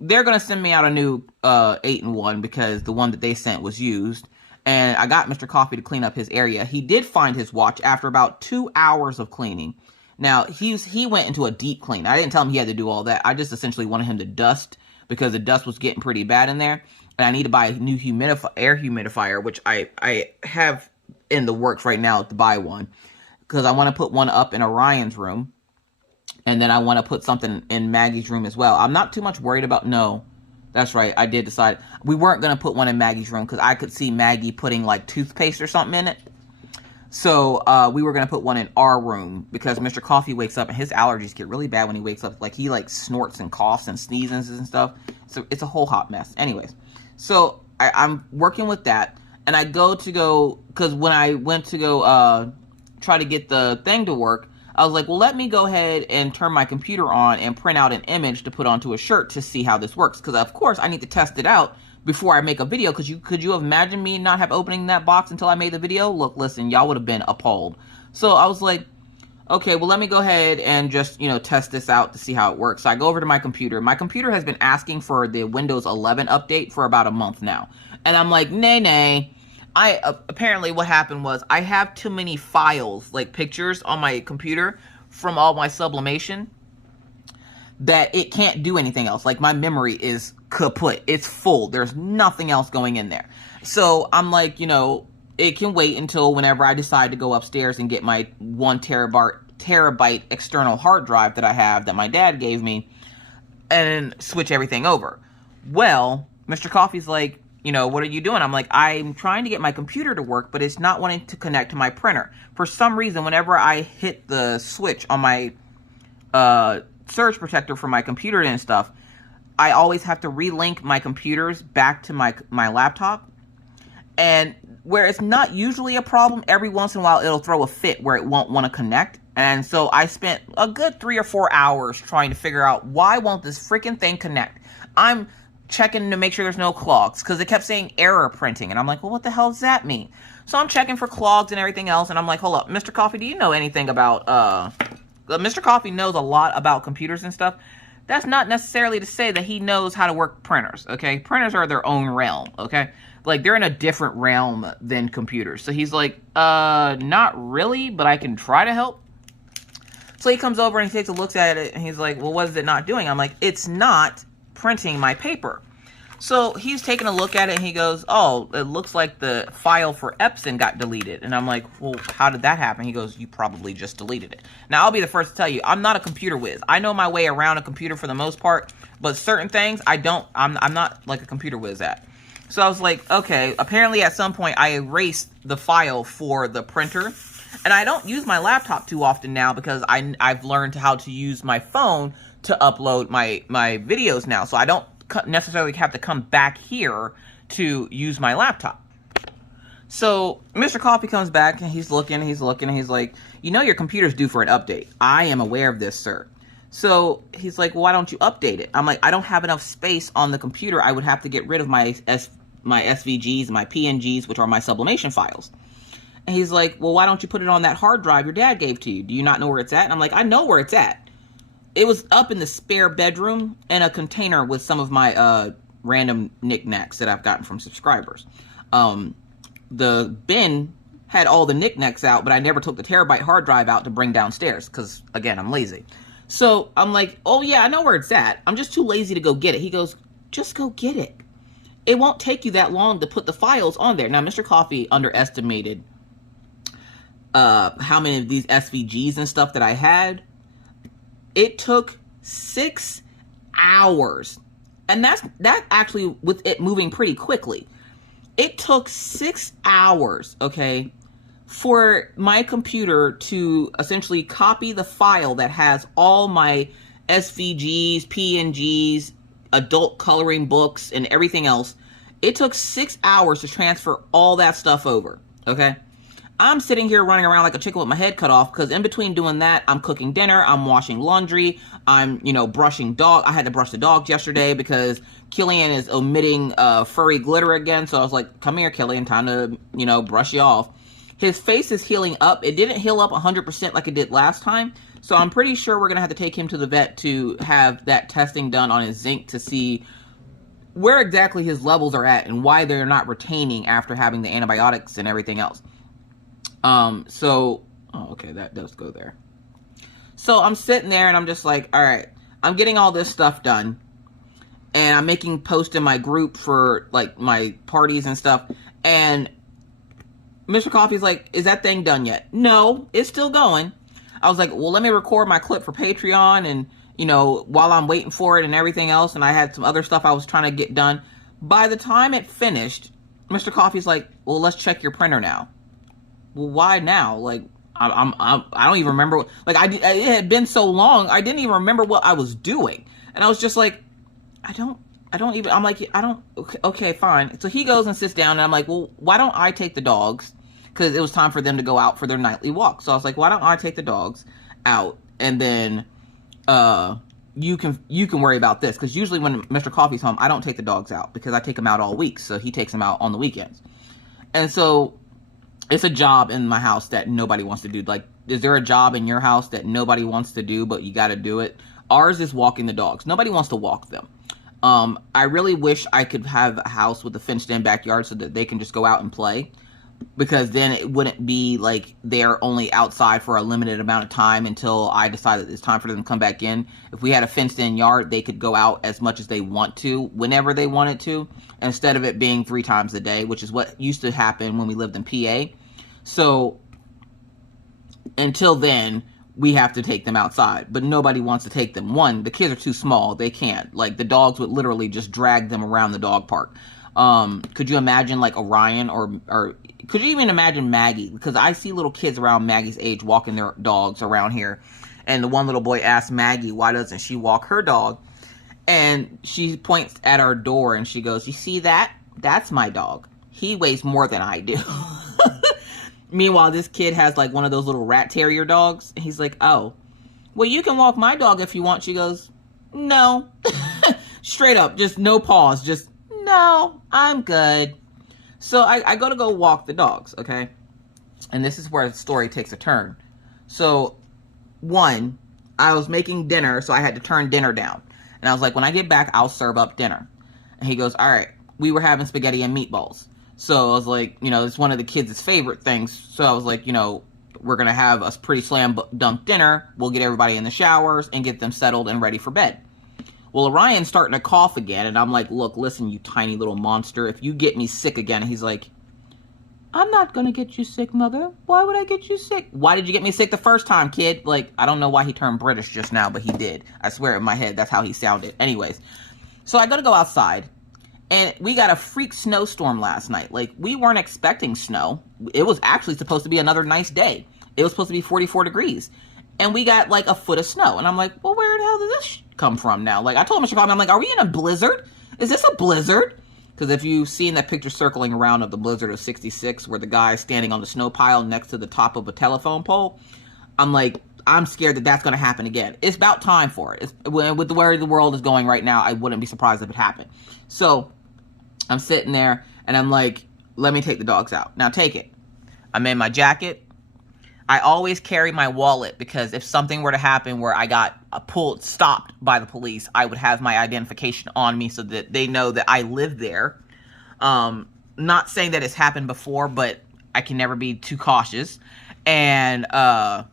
they're going to send me out a new 8-in-1 because the one that they sent was used. And I got Mr. Coffee to clean up his area. He did find his watch after about 2 hours of cleaning. Now, he went into a deep clean. I didn't tell him he had to do all that. I just essentially wanted him to dust because the dust was getting pretty bad in there. And I need to buy a new air humidifier, which I have in the works right now to buy one. Because I want to put one up in Orion's room. And then I want to put something in Maggie's room as well. I'm not too much worried about... No, that's right. I did decide. We weren't going to put one in Maggie's room because I could see Maggie putting like toothpaste or something in it. So we were going to put one in our room because Mr. Coffee wakes up and his allergies get really bad when he wakes up. Like he like snorts and coughs and sneezes and stuff. So it's a whole hot mess. Anyways, so I'm working with that. And I because when I went to go try to get the thing to work, I was like, well, let me go ahead and turn my computer on and print out an image to put onto a shirt to see how this works. Because, of course, I need to test it out before I make a video. Because could you imagine me not have opening that box until I made the video? Look, listen, y'all would have been appalled. So I was like, okay, well, let me go ahead and just, test this out to see how it works. So I go over to my computer. My computer has been asking for the Windows 11 update for about a month now. And I'm like, nay. Apparently what happened was I have too many files, like pictures on my computer from all my sublimation that it can't do anything else. Like my memory is kaput. It's full. There's nothing else going in there. So I'm like, it can wait until whenever I decide to go upstairs and get my 1 terabyte external hard drive that I have that my dad gave me and switch everything over. Well, Mr. Coffee's like, what are you doing? I'm like, I'm trying to get my computer to work, but it's not wanting to connect to my printer. For some reason, whenever I hit the switch on my surge protector for my computer and stuff, I always have to relink my computers back to my laptop. And where it's not usually a problem, every once in a while it'll throw a fit where it won't want to connect. And so I spent a good 3 or 4 hours trying to figure out why won't this freaking thing connect. I'm checking to make sure there's no clogs because it kept saying error printing, and I'm like, well, what the hell does that mean? So I'm checking for clogs and everything else, and I'm like, hold up, Mr. Coffee, do you know anything about Mr. Coffee knows a lot about computers and stuff. That's not necessarily to say that he knows how to work printers, okay? Printers are their own realm, okay? Like, they're in a different realm than computers. So he's like, not really, but I can try to help. So he comes over and he takes a look at it, and he's like, well, what is it not doing? I'm like, it's not printing my paper. So he's taking a look at it and he goes, oh, it looks like the file for Epson got deleted. And I'm like, well, how did that happen? He goes, you probably just deleted it. Now, I'll be the first to tell you, I'm not a computer whiz. I know my way around a computer for the most part, but certain things I'm not like a computer whiz at. So I was like, okay, apparently at some point I erased the file for the printer. And I don't use my laptop too often now because I've learned how to use my phone to upload my videos now. So I don't necessarily have to come back here to use my laptop. So Mr. Coffee comes back and he's looking and he's like, your computer's due for an update. I am aware of this, sir. So he's like, well, why don't you update it? I'm like, I don't have enough space on the computer. I would have to get rid of my SVGs and my PNGs, which are my sublimation files. And he's like, well, why don't you put it on that hard drive your dad gave to you? Do you not know where it's at? And I'm like, I know where it's at. It was up in the spare bedroom in a container with some of my random knickknacks that I've gotten from subscribers. The bin had all the knickknacks out, but I never took the terabyte hard drive out to bring downstairs because, again, I'm lazy. So I'm like, oh, yeah, I know where it's at. I'm just too lazy to go get it. He goes, just go get it. It won't take you that long to put the files on there. Now, Mr. Coffee underestimated how many of these SVGs and stuff that I had. It took 6 hours. And that actually, with it moving pretty quickly. It took 6 hours, okay, for my computer to essentially copy the file that has all my SVGs, PNGs, adult coloring books, and everything else. It took 6 hours to transfer all that stuff over, okay? I'm sitting here running around like a chicken with my head cut off because in between doing that, I'm cooking dinner, I'm washing laundry, I'm, brushing dog. I had to brush the dogs yesterday because Killian is omitting furry glitter again. So I was like, come here, Killian, time to, brush you off. His face is healing up. It didn't heal up 100% like it did last time. So I'm pretty sure we're going to have to take him to the vet to have that testing done on his zinc to see where exactly his levels are at and why they're not retaining after having the antibiotics and everything else. Okay, that does go there. So I'm sitting there and I'm just like, all right, I'm getting all this stuff done. And I'm making posts in my group for, like, my parties and stuff. And Mr. Coffee's like, is that thing done yet? No, it's still going. I was like, well, let me record my clip for Patreon and, you know, while I'm waiting for it and everything else. And I had some other stuff I was trying to get done. By the time it finished, Mr. Coffee's like, well, let's check your printer now. Well, why now? Like, I don't even remember. Like, it had been so long, I didn't even remember what I was doing. And I was just like, okay, fine. So he goes and sits down and I'm like, well, why don't I take the dogs? Because it was time for them to go out for their nightly walk. So I was like, why don't I take the dogs out and then you can worry about this. Because usually when Mr. Coffee's home, I don't take the dogs out because I take them out all week. So he takes them out on the weekends. And so it's a job in my house that nobody wants to do. Like, is there a job in your house that nobody wants to do, but you got to do it? Ours is walking the dogs. Nobody wants to walk them. I really wish I could have a house with a fenced-in backyard so that they can just go out and play. Because then it wouldn't be like they're only outside for a limited amount of time until I decide that it's time for them to come back in. If we had a fenced-in yard, they could go out as much as they want to, whenever they wanted to, instead of it being 3 times a day, which is what used to happen when we lived in PA. So, until then, we have to take them outside, but nobody wants to take them. One, the kids are too small. They can't. Like, the dogs would literally just drag them around the dog park. Could you imagine, like, Orion or could you even imagine Maggie? Because I see little kids around Maggie's age walking their dogs around here. And the one little boy asked Maggie, why doesn't she walk her dog? And she points at our door and she goes, you see that? That's my dog. He weighs more than I do. Meanwhile, this kid has like one of those little rat terrier dogs. And he's like, oh, well, you can walk my dog if you want. She goes, no. Straight up, just no pause. Just, no, I'm good. So I go walk the dogs, okay? And this is where the story takes a turn. So, one, I was making dinner, so I had to turn dinner down. And I was like, when I get back, I'll serve up dinner. And he goes, all right. We were having spaghetti and meatballs. So I was like, you know, it's one of the kids' favorite things. So I was like, you know, we're going to have a pretty slam dunk dinner. We'll get everybody in the showers and get them settled and ready for bed. Well, Orion's starting to cough again. And I'm like, look, listen, you tiny little monster. If you get me sick again. And he's like, I'm not going to get you sick, mother. Why would I get you sick? Why did you get me sick the first time, kid? Like, I don't know why he turned British just now, but he did. I swear in my head, that's how he sounded. Anyways, so I go outside. And we got a freak snowstorm last night. Like, we weren't expecting snow. It was actually supposed to be another nice day. It was supposed to be 44 degrees. And we got, like, a foot of snow. And I'm like, well, where the hell did this come from now? Like, I told Mr. Coffee, I'm like, are we in a blizzard? Is this a blizzard? Because if you've seen that picture circling around of the blizzard of 66, where the guy's standing on the snow pile next to the top of a telephone pole, I'm like, I'm scared that that's going to happen again. It's about time for it. With the way the world is going right now, I wouldn't be surprised if it happened. So I'm sitting there, and I'm like, let me take the dogs out. Now, take it. I'm in my jacket. I always carry my wallet, because if something were to happen where I got stopped by the police, I would have my identification on me so that they know that I live there. Not saying that it's happened before, but I can never be too cautious. And I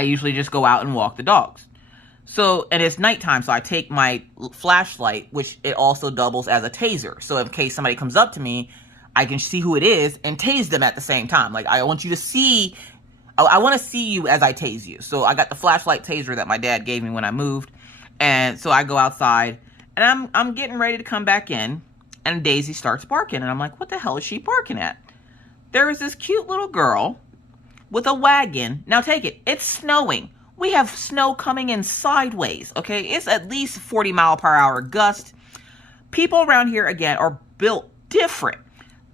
usually just go out and walk the dogs. So, and it's nighttime, so I take my flashlight, which it also doubles as a taser. So in case somebody comes up to me, I can see who it is and tase them at the same time. Like, I want you to see, I want to see you as I tase you. So I got the flashlight taser that my dad gave me when I moved. And so I go outside, and I'm getting ready to come back in, and Daisy starts barking. And I'm like, what the hell is she barking at? There is this cute little girl with a wagon. Now take it. It's snowing. We have snow coming in sideways, okay? It's at least 40-mile-per-hour gust. People around here, again, are built different.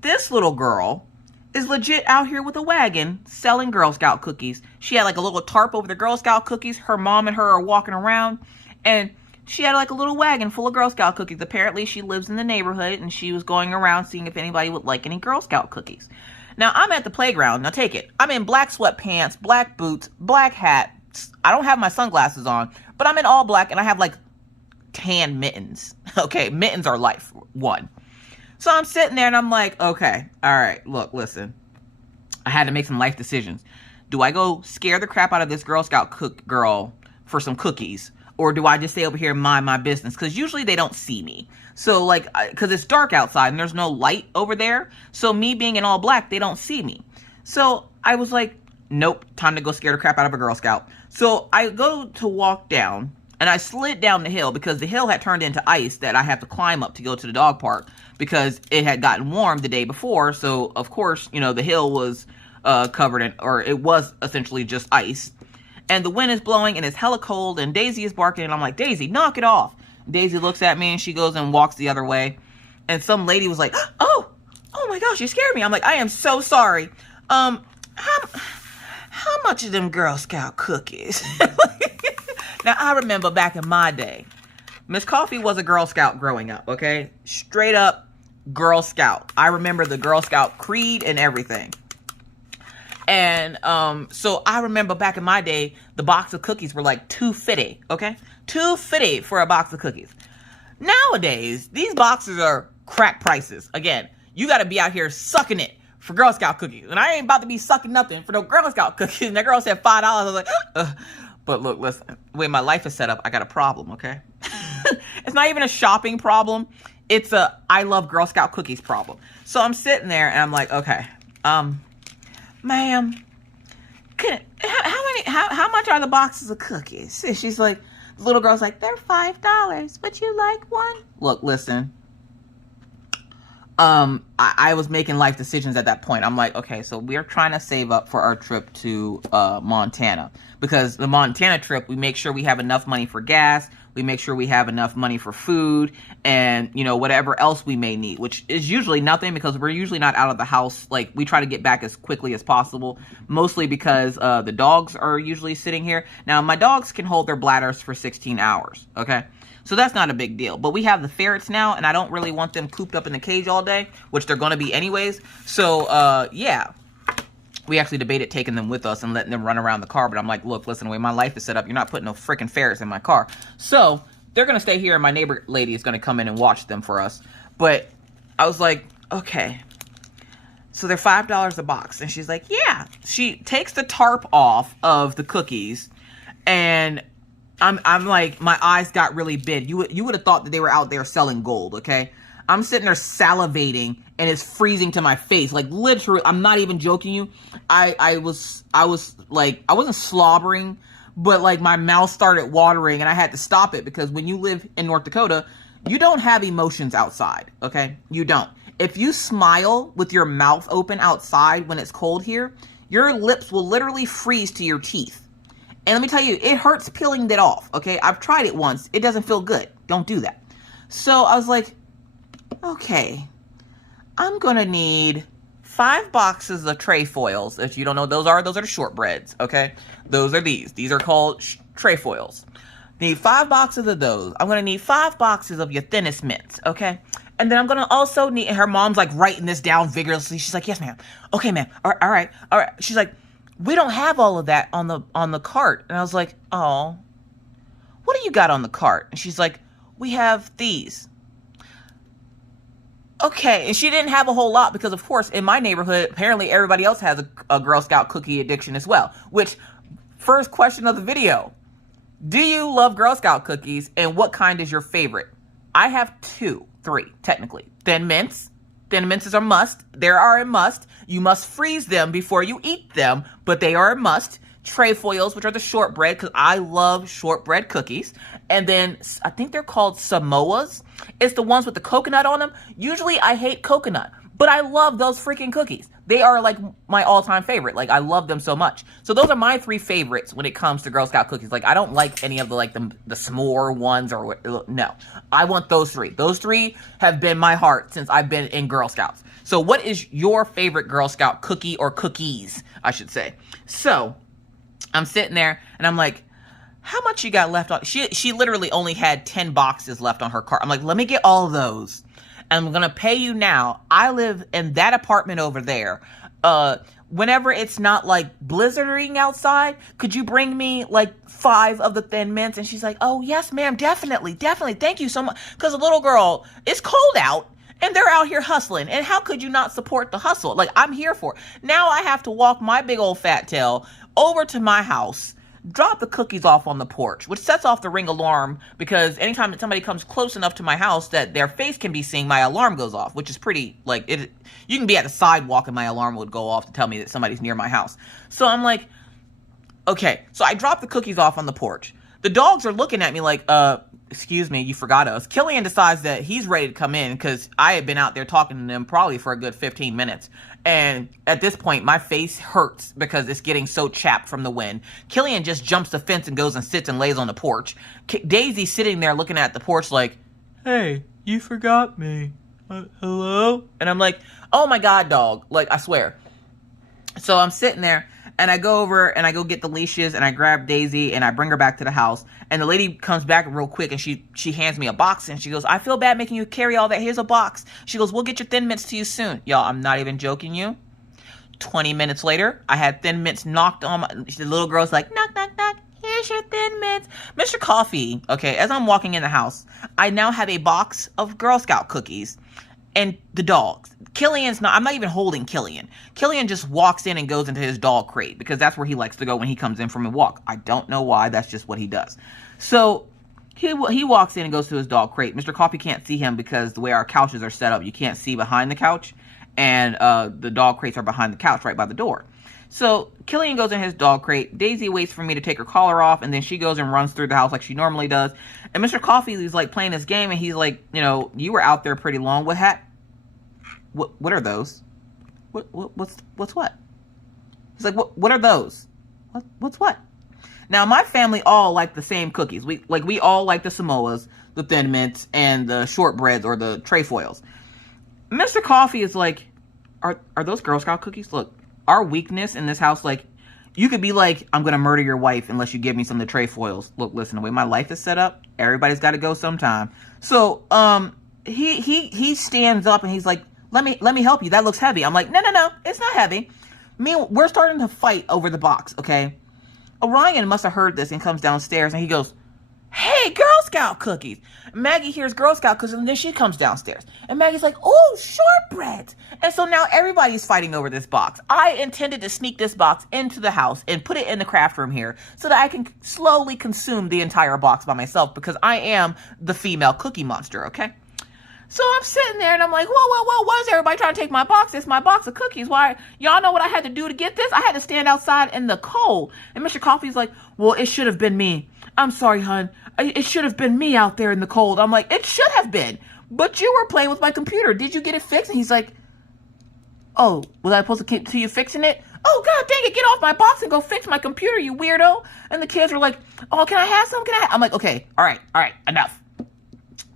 This little girl is legit out here with a wagon selling Girl Scout cookies. She had like a little tarp over the Girl Scout cookies. Her mom and her are walking around, and she had like a little wagon full of Girl Scout cookies. Apparently, she lives in the neighborhood, and she was going around seeing if anybody would like any Girl Scout cookies. Now, I'm at the playground. Now, take it. I'm in black sweatpants, black boots, black hat. I don't have my sunglasses on, but I'm in all black, and I have, like, tan mittens. Okay, mittens are life, one. So I'm sitting there, and I'm like, okay, all right, look, listen. I had to make some life decisions. Do I go scare the crap out of this Girl Scout girl for some cookies? Or do I just stay over here and mind my business? Because usually they don't see me. So, like, because it's dark outside and there's no light over there. So me being in all black, they don't see me. So I was like, nope, time to go scare the crap out of a Girl Scout. So I go to walk down, and I slid down the hill because the hill had turned into ice that I had to climb up to go to the dog park because it had gotten warm the day before. So, of course, you know, the hill was covered in, or it was essentially just ice. And the wind is blowing, and it's hella cold, and Daisy is barking, and I'm like, Daisy, knock it off. Daisy looks at me, and she goes and walks the other way. And some lady was like, oh my gosh, you scared me. I'm like, I am so sorry. How much of them Girl Scout cookies? Now, I remember back in my day, Miss Coffee was a Girl Scout growing up, okay? Straight up Girl Scout. I remember the Girl Scout creed and everything. And so I remember back in my day, the box of cookies were like $2.50, okay? $2.50 for a box of cookies. Nowadays, these boxes are crack prices. Again, you got to be out here sucking it for Girl Scout cookies. And I ain't about to be sucking nothing for no Girl Scout cookies. And that girl said $5. I was like, ugh. But look, listen, the way my life is set up, I got a problem, okay? It's not even a shopping problem. It's a I love Girl Scout cookies problem. So I'm sitting there, and I'm like, okay, ma'am, how much are the boxes of cookies? And she's like, the little girl's like, they're $5. Would you like one? Look, listen. I was making life decisions at that point. I'm like, okay, so we're trying to save up for our trip to Montana. Because the Montana trip, we make sure we have enough money for gas. We make sure we have enough money for food and, you know, whatever else we may need, which is usually nothing because we're usually not out of the house. Like, we try to get back as quickly as possible, mostly because the dogs are usually sitting here. Now, my dogs can hold their bladders for 16 hours, okay? So that's not a big deal. But we have the ferrets now, and I don't really want them cooped up in the cage all day, which they're going to be anyways. So, yeah. We actually debated taking them with us and letting them run around the car. But I'm like, look, listen, the way my life is set up, you're not putting no freaking ferrets in my car. So they're going to stay here, and my neighbor lady is going to come in and watch them for us. But I was like, okay. So they're $5 a box. And she's like, yeah. She takes the tarp off of the cookies, and I'm like, my eyes got really big. You would have thought that they were out there selling gold, okay? I'm sitting there salivating, and it's freezing to my face. Like, literally, I'm not even joking you. I was like, I wasn't slobbering, but like my mouth started watering, and I had to stop it because when you live in North Dakota, you don't have emotions outside, okay? You don't. If you smile with your mouth open outside when it's cold here, your lips will literally freeze to your teeth. And let me tell you, it hurts peeling that off, okay? I've tried it once. It doesn't feel good. Don't do that. So I was like, okay, I'm going to need 5 boxes of tray foils. If you don't know what those are the shortbreads, okay? Those are these. These are called tray foils. Need 5 boxes of those. I'm going to need 5 boxes of your thinnest mints, okay? And then I'm going to also need, and her mom's like writing this down vigorously. She's like, yes, ma'am. Okay, ma'am. All right. She's like, we don't have all of that on the cart. And I was like, oh, what do you got on the cart? And she's like, we have these. Okay, and she didn't have a whole lot because, of course, in my neighborhood, apparently everybody else has a Girl Scout cookie addiction as well. Which, first question of the video, do you love Girl Scout cookies, and what kind is your favorite? I have 3, technically. Thin Mints. Thin Mints are a must. They are a must. You must freeze them before you eat them, but they are a must. Tray foils, which are the shortbread, because I love shortbread cookies. And then I think they're called Samoas. It's the ones with the coconut on them. Usually I hate coconut, but I love those freaking cookies. They are like my all-time favorite. Like, I love them so much. So those are my 3 favorites when it comes to Girl Scout cookies. Like, I don't like any of the s'more ones or no. I want those 3. Those 3 have been my heart since I've been in Girl Scouts. So what is your favorite Girl Scout cookie, or cookies, I should say? So I'm sitting there, and I'm like, how much you got left on? She literally only had 10 boxes left on her cart. I'm like, let me get all of those. And I'm going to pay you now. I live in that apartment over there. whenever it's not like blizzarding outside, could you bring me like 5 of the Thin Mints? And she's like, oh yes ma'am, definitely, thank you so much. Because the little girl, it's cold out and they're out here hustling, and how could you not support the hustle? Like, I'm here for it. Now I have to walk my big old fat tail over to my house, drop the cookies off on the porch, which sets off the Ring alarm, because anytime that somebody comes close enough to my house that their face can be seen, my alarm goes off, which is pretty, like, you can be at the sidewalk and my alarm would go off to tell me that somebody's near my house. So I'm like, okay, so I drop the cookies off on the porch. The dogs are looking at me like, excuse me, you forgot us. Killian decides that he's ready to come in because I had been out there talking to them probably for a good 15 minutes. And at this point, my face hurts because it's getting so chapped from the wind. Killian just jumps the fence and goes and sits and lays on the porch. Daisy's sitting there looking at the porch like, hey, you forgot me. Hello? And I'm like, oh my God, dog. Like, I swear. So I'm sitting there. And I go over and I go get the leashes and I grab Daisy and I bring her back to the house. And the lady comes back real quick and she hands me a box and she goes, I feel bad making you carry all that. Here's a box. She goes, we'll get your Thin Mints to you soon. Y'all, I'm not even joking you. 20 minutes later, I had Thin Mints knocked on the little girl's like, knock, knock, knock. Here's your Thin Mints. Mr. Coffee, okay, as I'm walking in the house, I now have a box of Girl Scout cookies and the dogs. Killian's not, I'm not even holding Killian. Killian just walks in and goes into his dog crate because that's where he likes to go when he comes in from a walk. I don't know why, that's just what he does. So he walks in and goes to his dog crate. Mr. Coffee can't see him because the way our couches are set up, you can't see behind the couch. And the dog crates are behind the couch right by the door. So Killian goes in his dog crate. Daisy waits for me to take her collar off, and then she goes and runs through the house like she normally does. And Mr. Coffee is like playing this game, and he's like, you know, you were out there pretty long. What are those? What's what? He's like, what are those? What's what? Now, my family all like the same cookies. We all like the Samoas, the Thin Mints, and the shortbreads or the trefoils. Mr. Coffee is like, are those Girl Scout cookies? Look, our weakness in this house, like, you could be like, I'm gonna murder your wife unless you give me some of the trefoils. Look, listen, the way my life is set up, everybody's got to go sometime. So, he stands up and he's like, let me help you. That looks heavy. I'm like, no, it's not heavy. We're starting to fight over the box, okay? Orion must have heard this and comes downstairs and he goes, hey, Girl Scout cookies. Maggie hears Girl Scout cookies and then she comes downstairs. And Maggie's like, oh, shortbread. And so now everybody's fighting over this box. I intended to sneak this box into the house and put it in the craft room here so that I can slowly consume the entire box by myself because I am the female cookie monster, okay? So I'm sitting there and I'm like, whoa, why is everybody trying to take my box? It's my box of cookies. Why? Y'all know what I had to do to get this? I had to stand outside in the cold. And Mr. Coffee's like, well, it should have been me. I'm sorry, hon. It should have been me out there in the cold. I'm like, it should have been. But you were playing with my computer. Did you get it fixed? And he's like, oh, was I supposed to keep you fixing it? Oh, God dang it. Get off my box and go fix my computer, you weirdo. And the kids were like, oh, can I have some? I'm like, okay, all right, enough.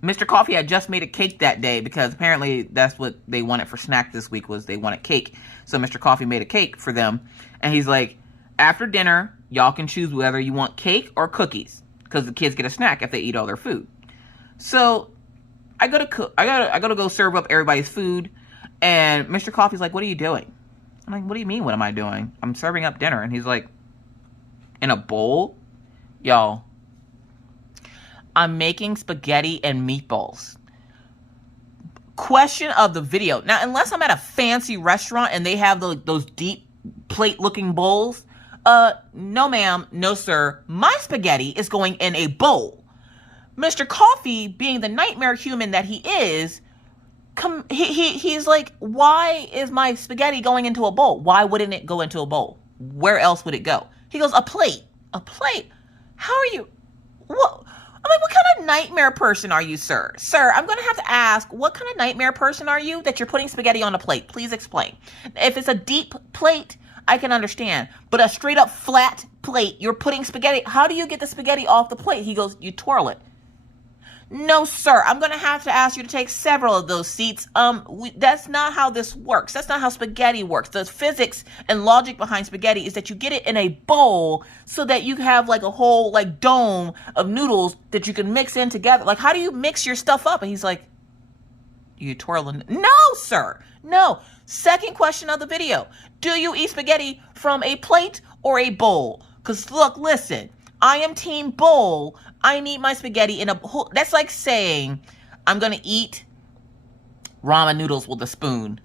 Mr. Coffee had just made a cake that day because apparently that's what they wanted for snack this week was they wanted cake. So Mr. Coffee made a cake for them. And he's like, after dinner, y'all can choose whether you want cake or cookies because the kids get a snack if they eat all their food. So I go to go serve up everybody's food. And Mr. Coffee's like, what are you doing? I'm like, what do you mean, what am I doing? I'm serving up dinner. And he's like, in a bowl? Y'all, I'm making spaghetti and meatballs. Question of the video. Now, unless I'm at a fancy restaurant and they have those deep plate-looking bowls, no ma'am, no sir, my spaghetti is going in a bowl. Mr. Coffee, being the nightmare human that he is, he's like, why is my spaghetti going into a bowl? Why wouldn't it go into a bowl? Where else would it go? He goes, a plate. A plate? How are you? What? I'm like, what kind of nightmare person are you, sir? Sir, I'm going to have to ask, what kind of nightmare person are you that you're putting spaghetti on a plate? Please explain. If it's a deep plate, I can understand. But a straight up flat plate, you're putting spaghetti. How do you get the spaghetti off the plate? He goes, you twirl it. No, sir. I'm going to have to ask you to take several of those seats. That's not how this works. That's not how spaghetti works. The physics and logic behind spaghetti is that you get it in a bowl so that you have like a whole like dome of noodles that you can mix in together. Like, how do you mix your stuff up? And he's like, You twirling? No, sir. No. Second question of the video. Do you eat spaghetti from a plate or a bowl? Because look, listen. I am team bowl. I need my spaghetti in a bowl. That's like saying I'm going to eat ramen noodles with a spoon.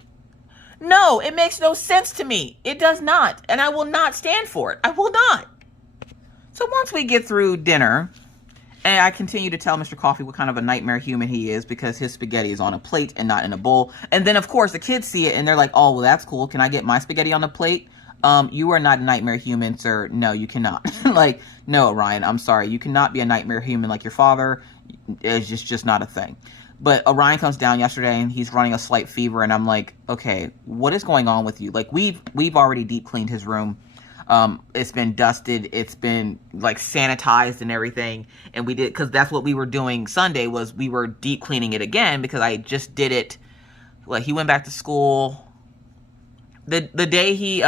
No, it makes no sense to me. It does not. And I will not stand for it. I will not. So once we get through dinner, and I continue to tell Mr. Coffee what kind of a nightmare human he is because his spaghetti is on a plate and not in a bowl. And then, of course, the kids see it and they're like, oh, well, that's cool. Can I get my spaghetti on the plate? You are not a nightmare human, sir. No, you cannot. Like, no, Ryan, I'm sorry. You cannot be a nightmare human like your father. It's just not a thing. But Orion comes down yesterday and he's running a slight fever. And I'm like, okay, what is going on with you? Like, we've already deep cleaned his room. It's been dusted. It's been like sanitized and everything. And we did, because that's what we were doing Sunday, was we were deep cleaning it again, because I just did it. Like, he went back to school the day he,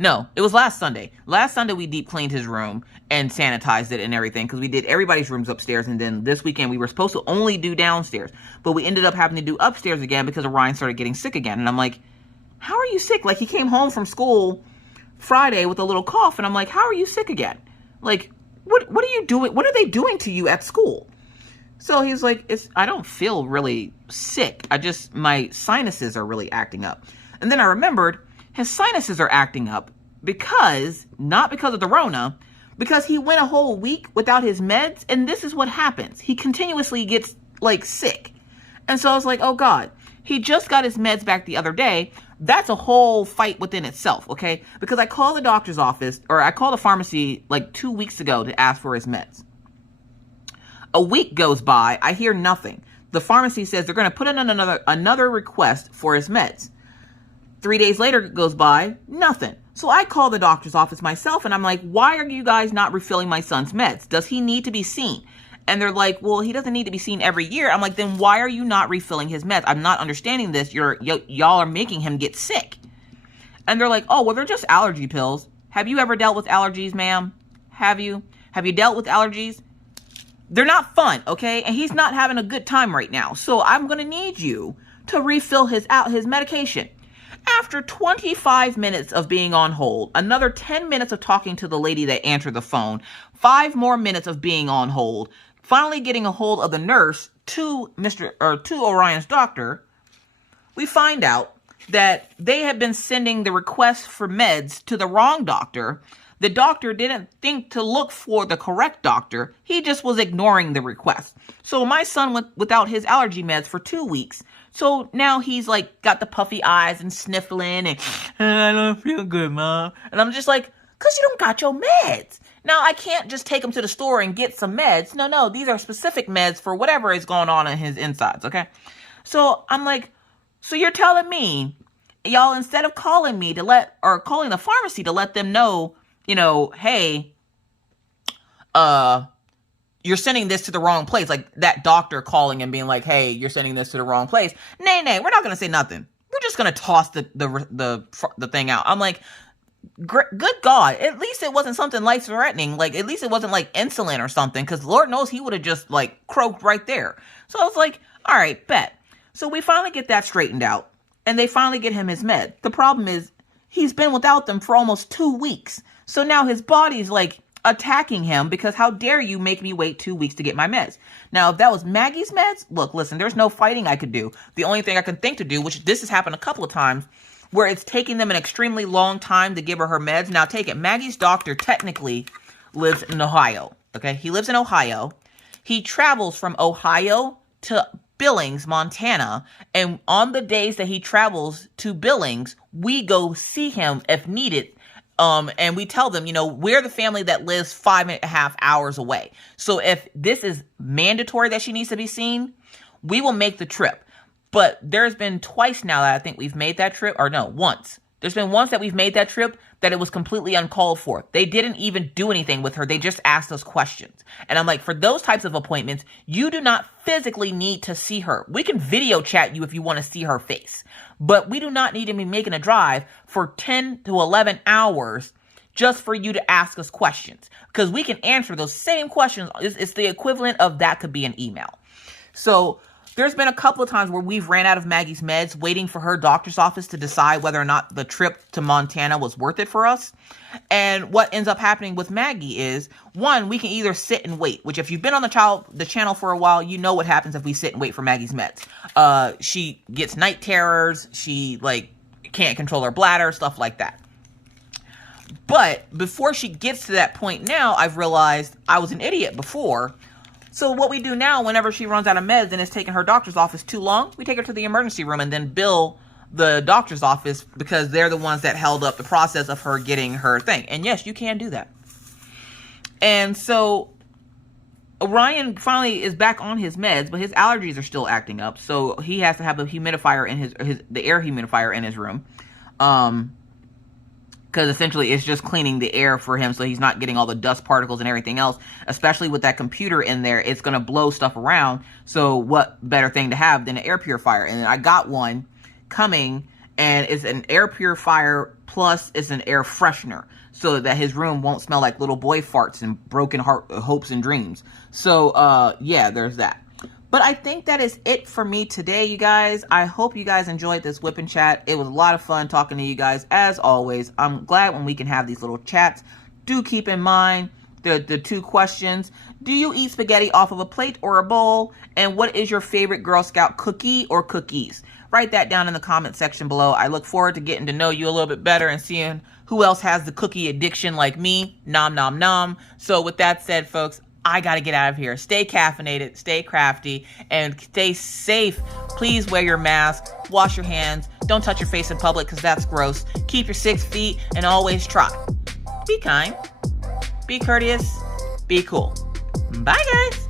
no, it was last Sunday. Last Sunday we deep cleaned his room and sanitized it and everything, because we did everybody's rooms upstairs. And then this weekend we were supposed to only do downstairs, but we ended up having to do upstairs again because Orion started getting sick again. And I'm like, how are you sick? Like, he came home from school Friday with a little cough, and I'm like, how are you sick again? Like, what are you doing? What are they doing to you at school? So he's like, I don't feel really sick. My sinuses are really acting up. And then I remembered his sinuses are acting up not because of the Rona, because he went a whole week without his meds. And this is what happens. He continuously gets like sick. And so I was like, oh God, he just got his meds back the other day. That's a whole fight within itself, okay? Because I called the doctor's office, or I called the pharmacy like 2 weeks ago to ask for his meds. A week goes by, I hear nothing. The pharmacy says they're going to put in another request for his meds. 3 days later goes by, nothing. So I call the doctor's office myself, and I'm like, why are you guys not refilling my son's meds? Does he need to be seen? And they're like, well, he doesn't need to be seen every year. I'm like, then why are you not refilling his meds? I'm not understanding this. Y'all are making him get sick. And they're like, oh, well, they're just allergy pills. Have you ever dealt with allergies, ma'am? Have you dealt with allergies? They're not fun, okay? And he's not having a good time right now. So I'm going to need you to refill his medication. After 25 minutes of being on hold, another 10 minutes of talking to the lady that answered the phone, 5 more minutes of being on hold, finally getting a hold of the nurse to Orion's doctor, we find out that they had been sending the request for meds to the wrong doctor. The doctor didn't think to look for the correct doctor. He just was ignoring the request. So my son went without his allergy meds for 2 weeks. So now he's like got the puffy eyes and sniffling and I don't feel good, Mom. And I'm just like, because you don't got your meds. Now, I can't just take him to the store and get some meds. No, these are specific meds for whatever is going on in his insides, okay? So I'm like, so you're telling me, y'all, instead of calling me calling the pharmacy to let them know, hey, you're sending this to the wrong place. Like that doctor calling and being like, hey, you're sending this to the wrong place. Nay, we're not going to say nothing. We're just going to toss the thing out. I'm like, good God, at least it wasn't something life-threatening. Like, at least it wasn't like insulin or something, because Lord knows he would have just like croaked right there. So I was like, all right, bet. So we finally get that straightened out, and they finally get him his med. The problem is he's been without them for almost 2 weeks. So now his body's like attacking him, because how dare you make me wait 2 weeks to get my meds? Now, if that was Maggie's meds, look, listen, there's no fighting I could do. The only thing I can think to do, which this has happened a couple of times, where it's taking them an extremely long time to give her meds. Now, take it. Maggie's doctor technically lives in Ohio, okay? He lives in Ohio. He travels from Ohio to Billings, Montana, and on the days that he travels to Billings, we go see him if needed. And we tell them, we're the family that lives 5.5 hours away. So if this is mandatory that she needs to be seen, we will make the trip. But there's been twice now that I think we've made that trip, or no, once. There's been once that we've made that trip that it was completely uncalled for. They didn't even do anything with her. They just asked us questions. And I'm like, for those types of appointments, you do not physically need to see her. We can video chat you if you want to see her face. But we do not need to be making a drive for 10 to 11 hours just for you to ask us questions. Because we can answer those same questions. It's the equivalent of that could be an email. So There's been a couple of times where we've ran out of Maggie's meds waiting for her doctor's office to decide whether or not the trip to Montana was worth it for us. And what ends up happening with Maggie is, one, we can either sit and wait, which if you've been on the channel for a while, you know what happens if we sit and wait for Maggie's meds. She gets night terrors. She like can't control her bladder, stuff like that. But before she gets to that point now, I've realized I was an idiot before. So what we do now, whenever she runs out of meds and it's taking her doctor's office too long, we take her to the emergency room and then bill the doctor's office because they're the ones that held up the process of her getting her thing. And yes, you can do that. And so Orion finally is back on his meds, but his allergies are still acting up. So he has to have a humidifier in the air humidifier in his room. Because essentially it's just cleaning the air for him so he's not getting all the dust particles and everything else. Especially with that computer in there, it's going to blow stuff around. So what better thing to have than an air purifier? And I got one coming, and it's an air purifier plus it's an air freshener so that his room won't smell like little boy farts and broken hopes and dreams. So, yeah, there's that. But I think that is it for me today, you guys. I hope you guys enjoyed this whip and chat. It was a lot of fun talking to you guys, as always. I'm glad when we can have these little chats. Do keep in mind the two questions. Do you eat spaghetti off of a plate or a bowl? And what is your favorite Girl Scout cookie or cookies? Write that down in the comment section below. I look forward to getting to know you a little bit better and seeing who else has the cookie addiction like me. Nom, nom, nom. So with that said, folks, I got to get out of here. Stay caffeinated, stay crafty, and stay safe. Please wear your mask, wash your hands, don't touch your face in public because that's gross. Keep your 6 feet and always try. Be kind, be courteous, be cool. Bye, guys.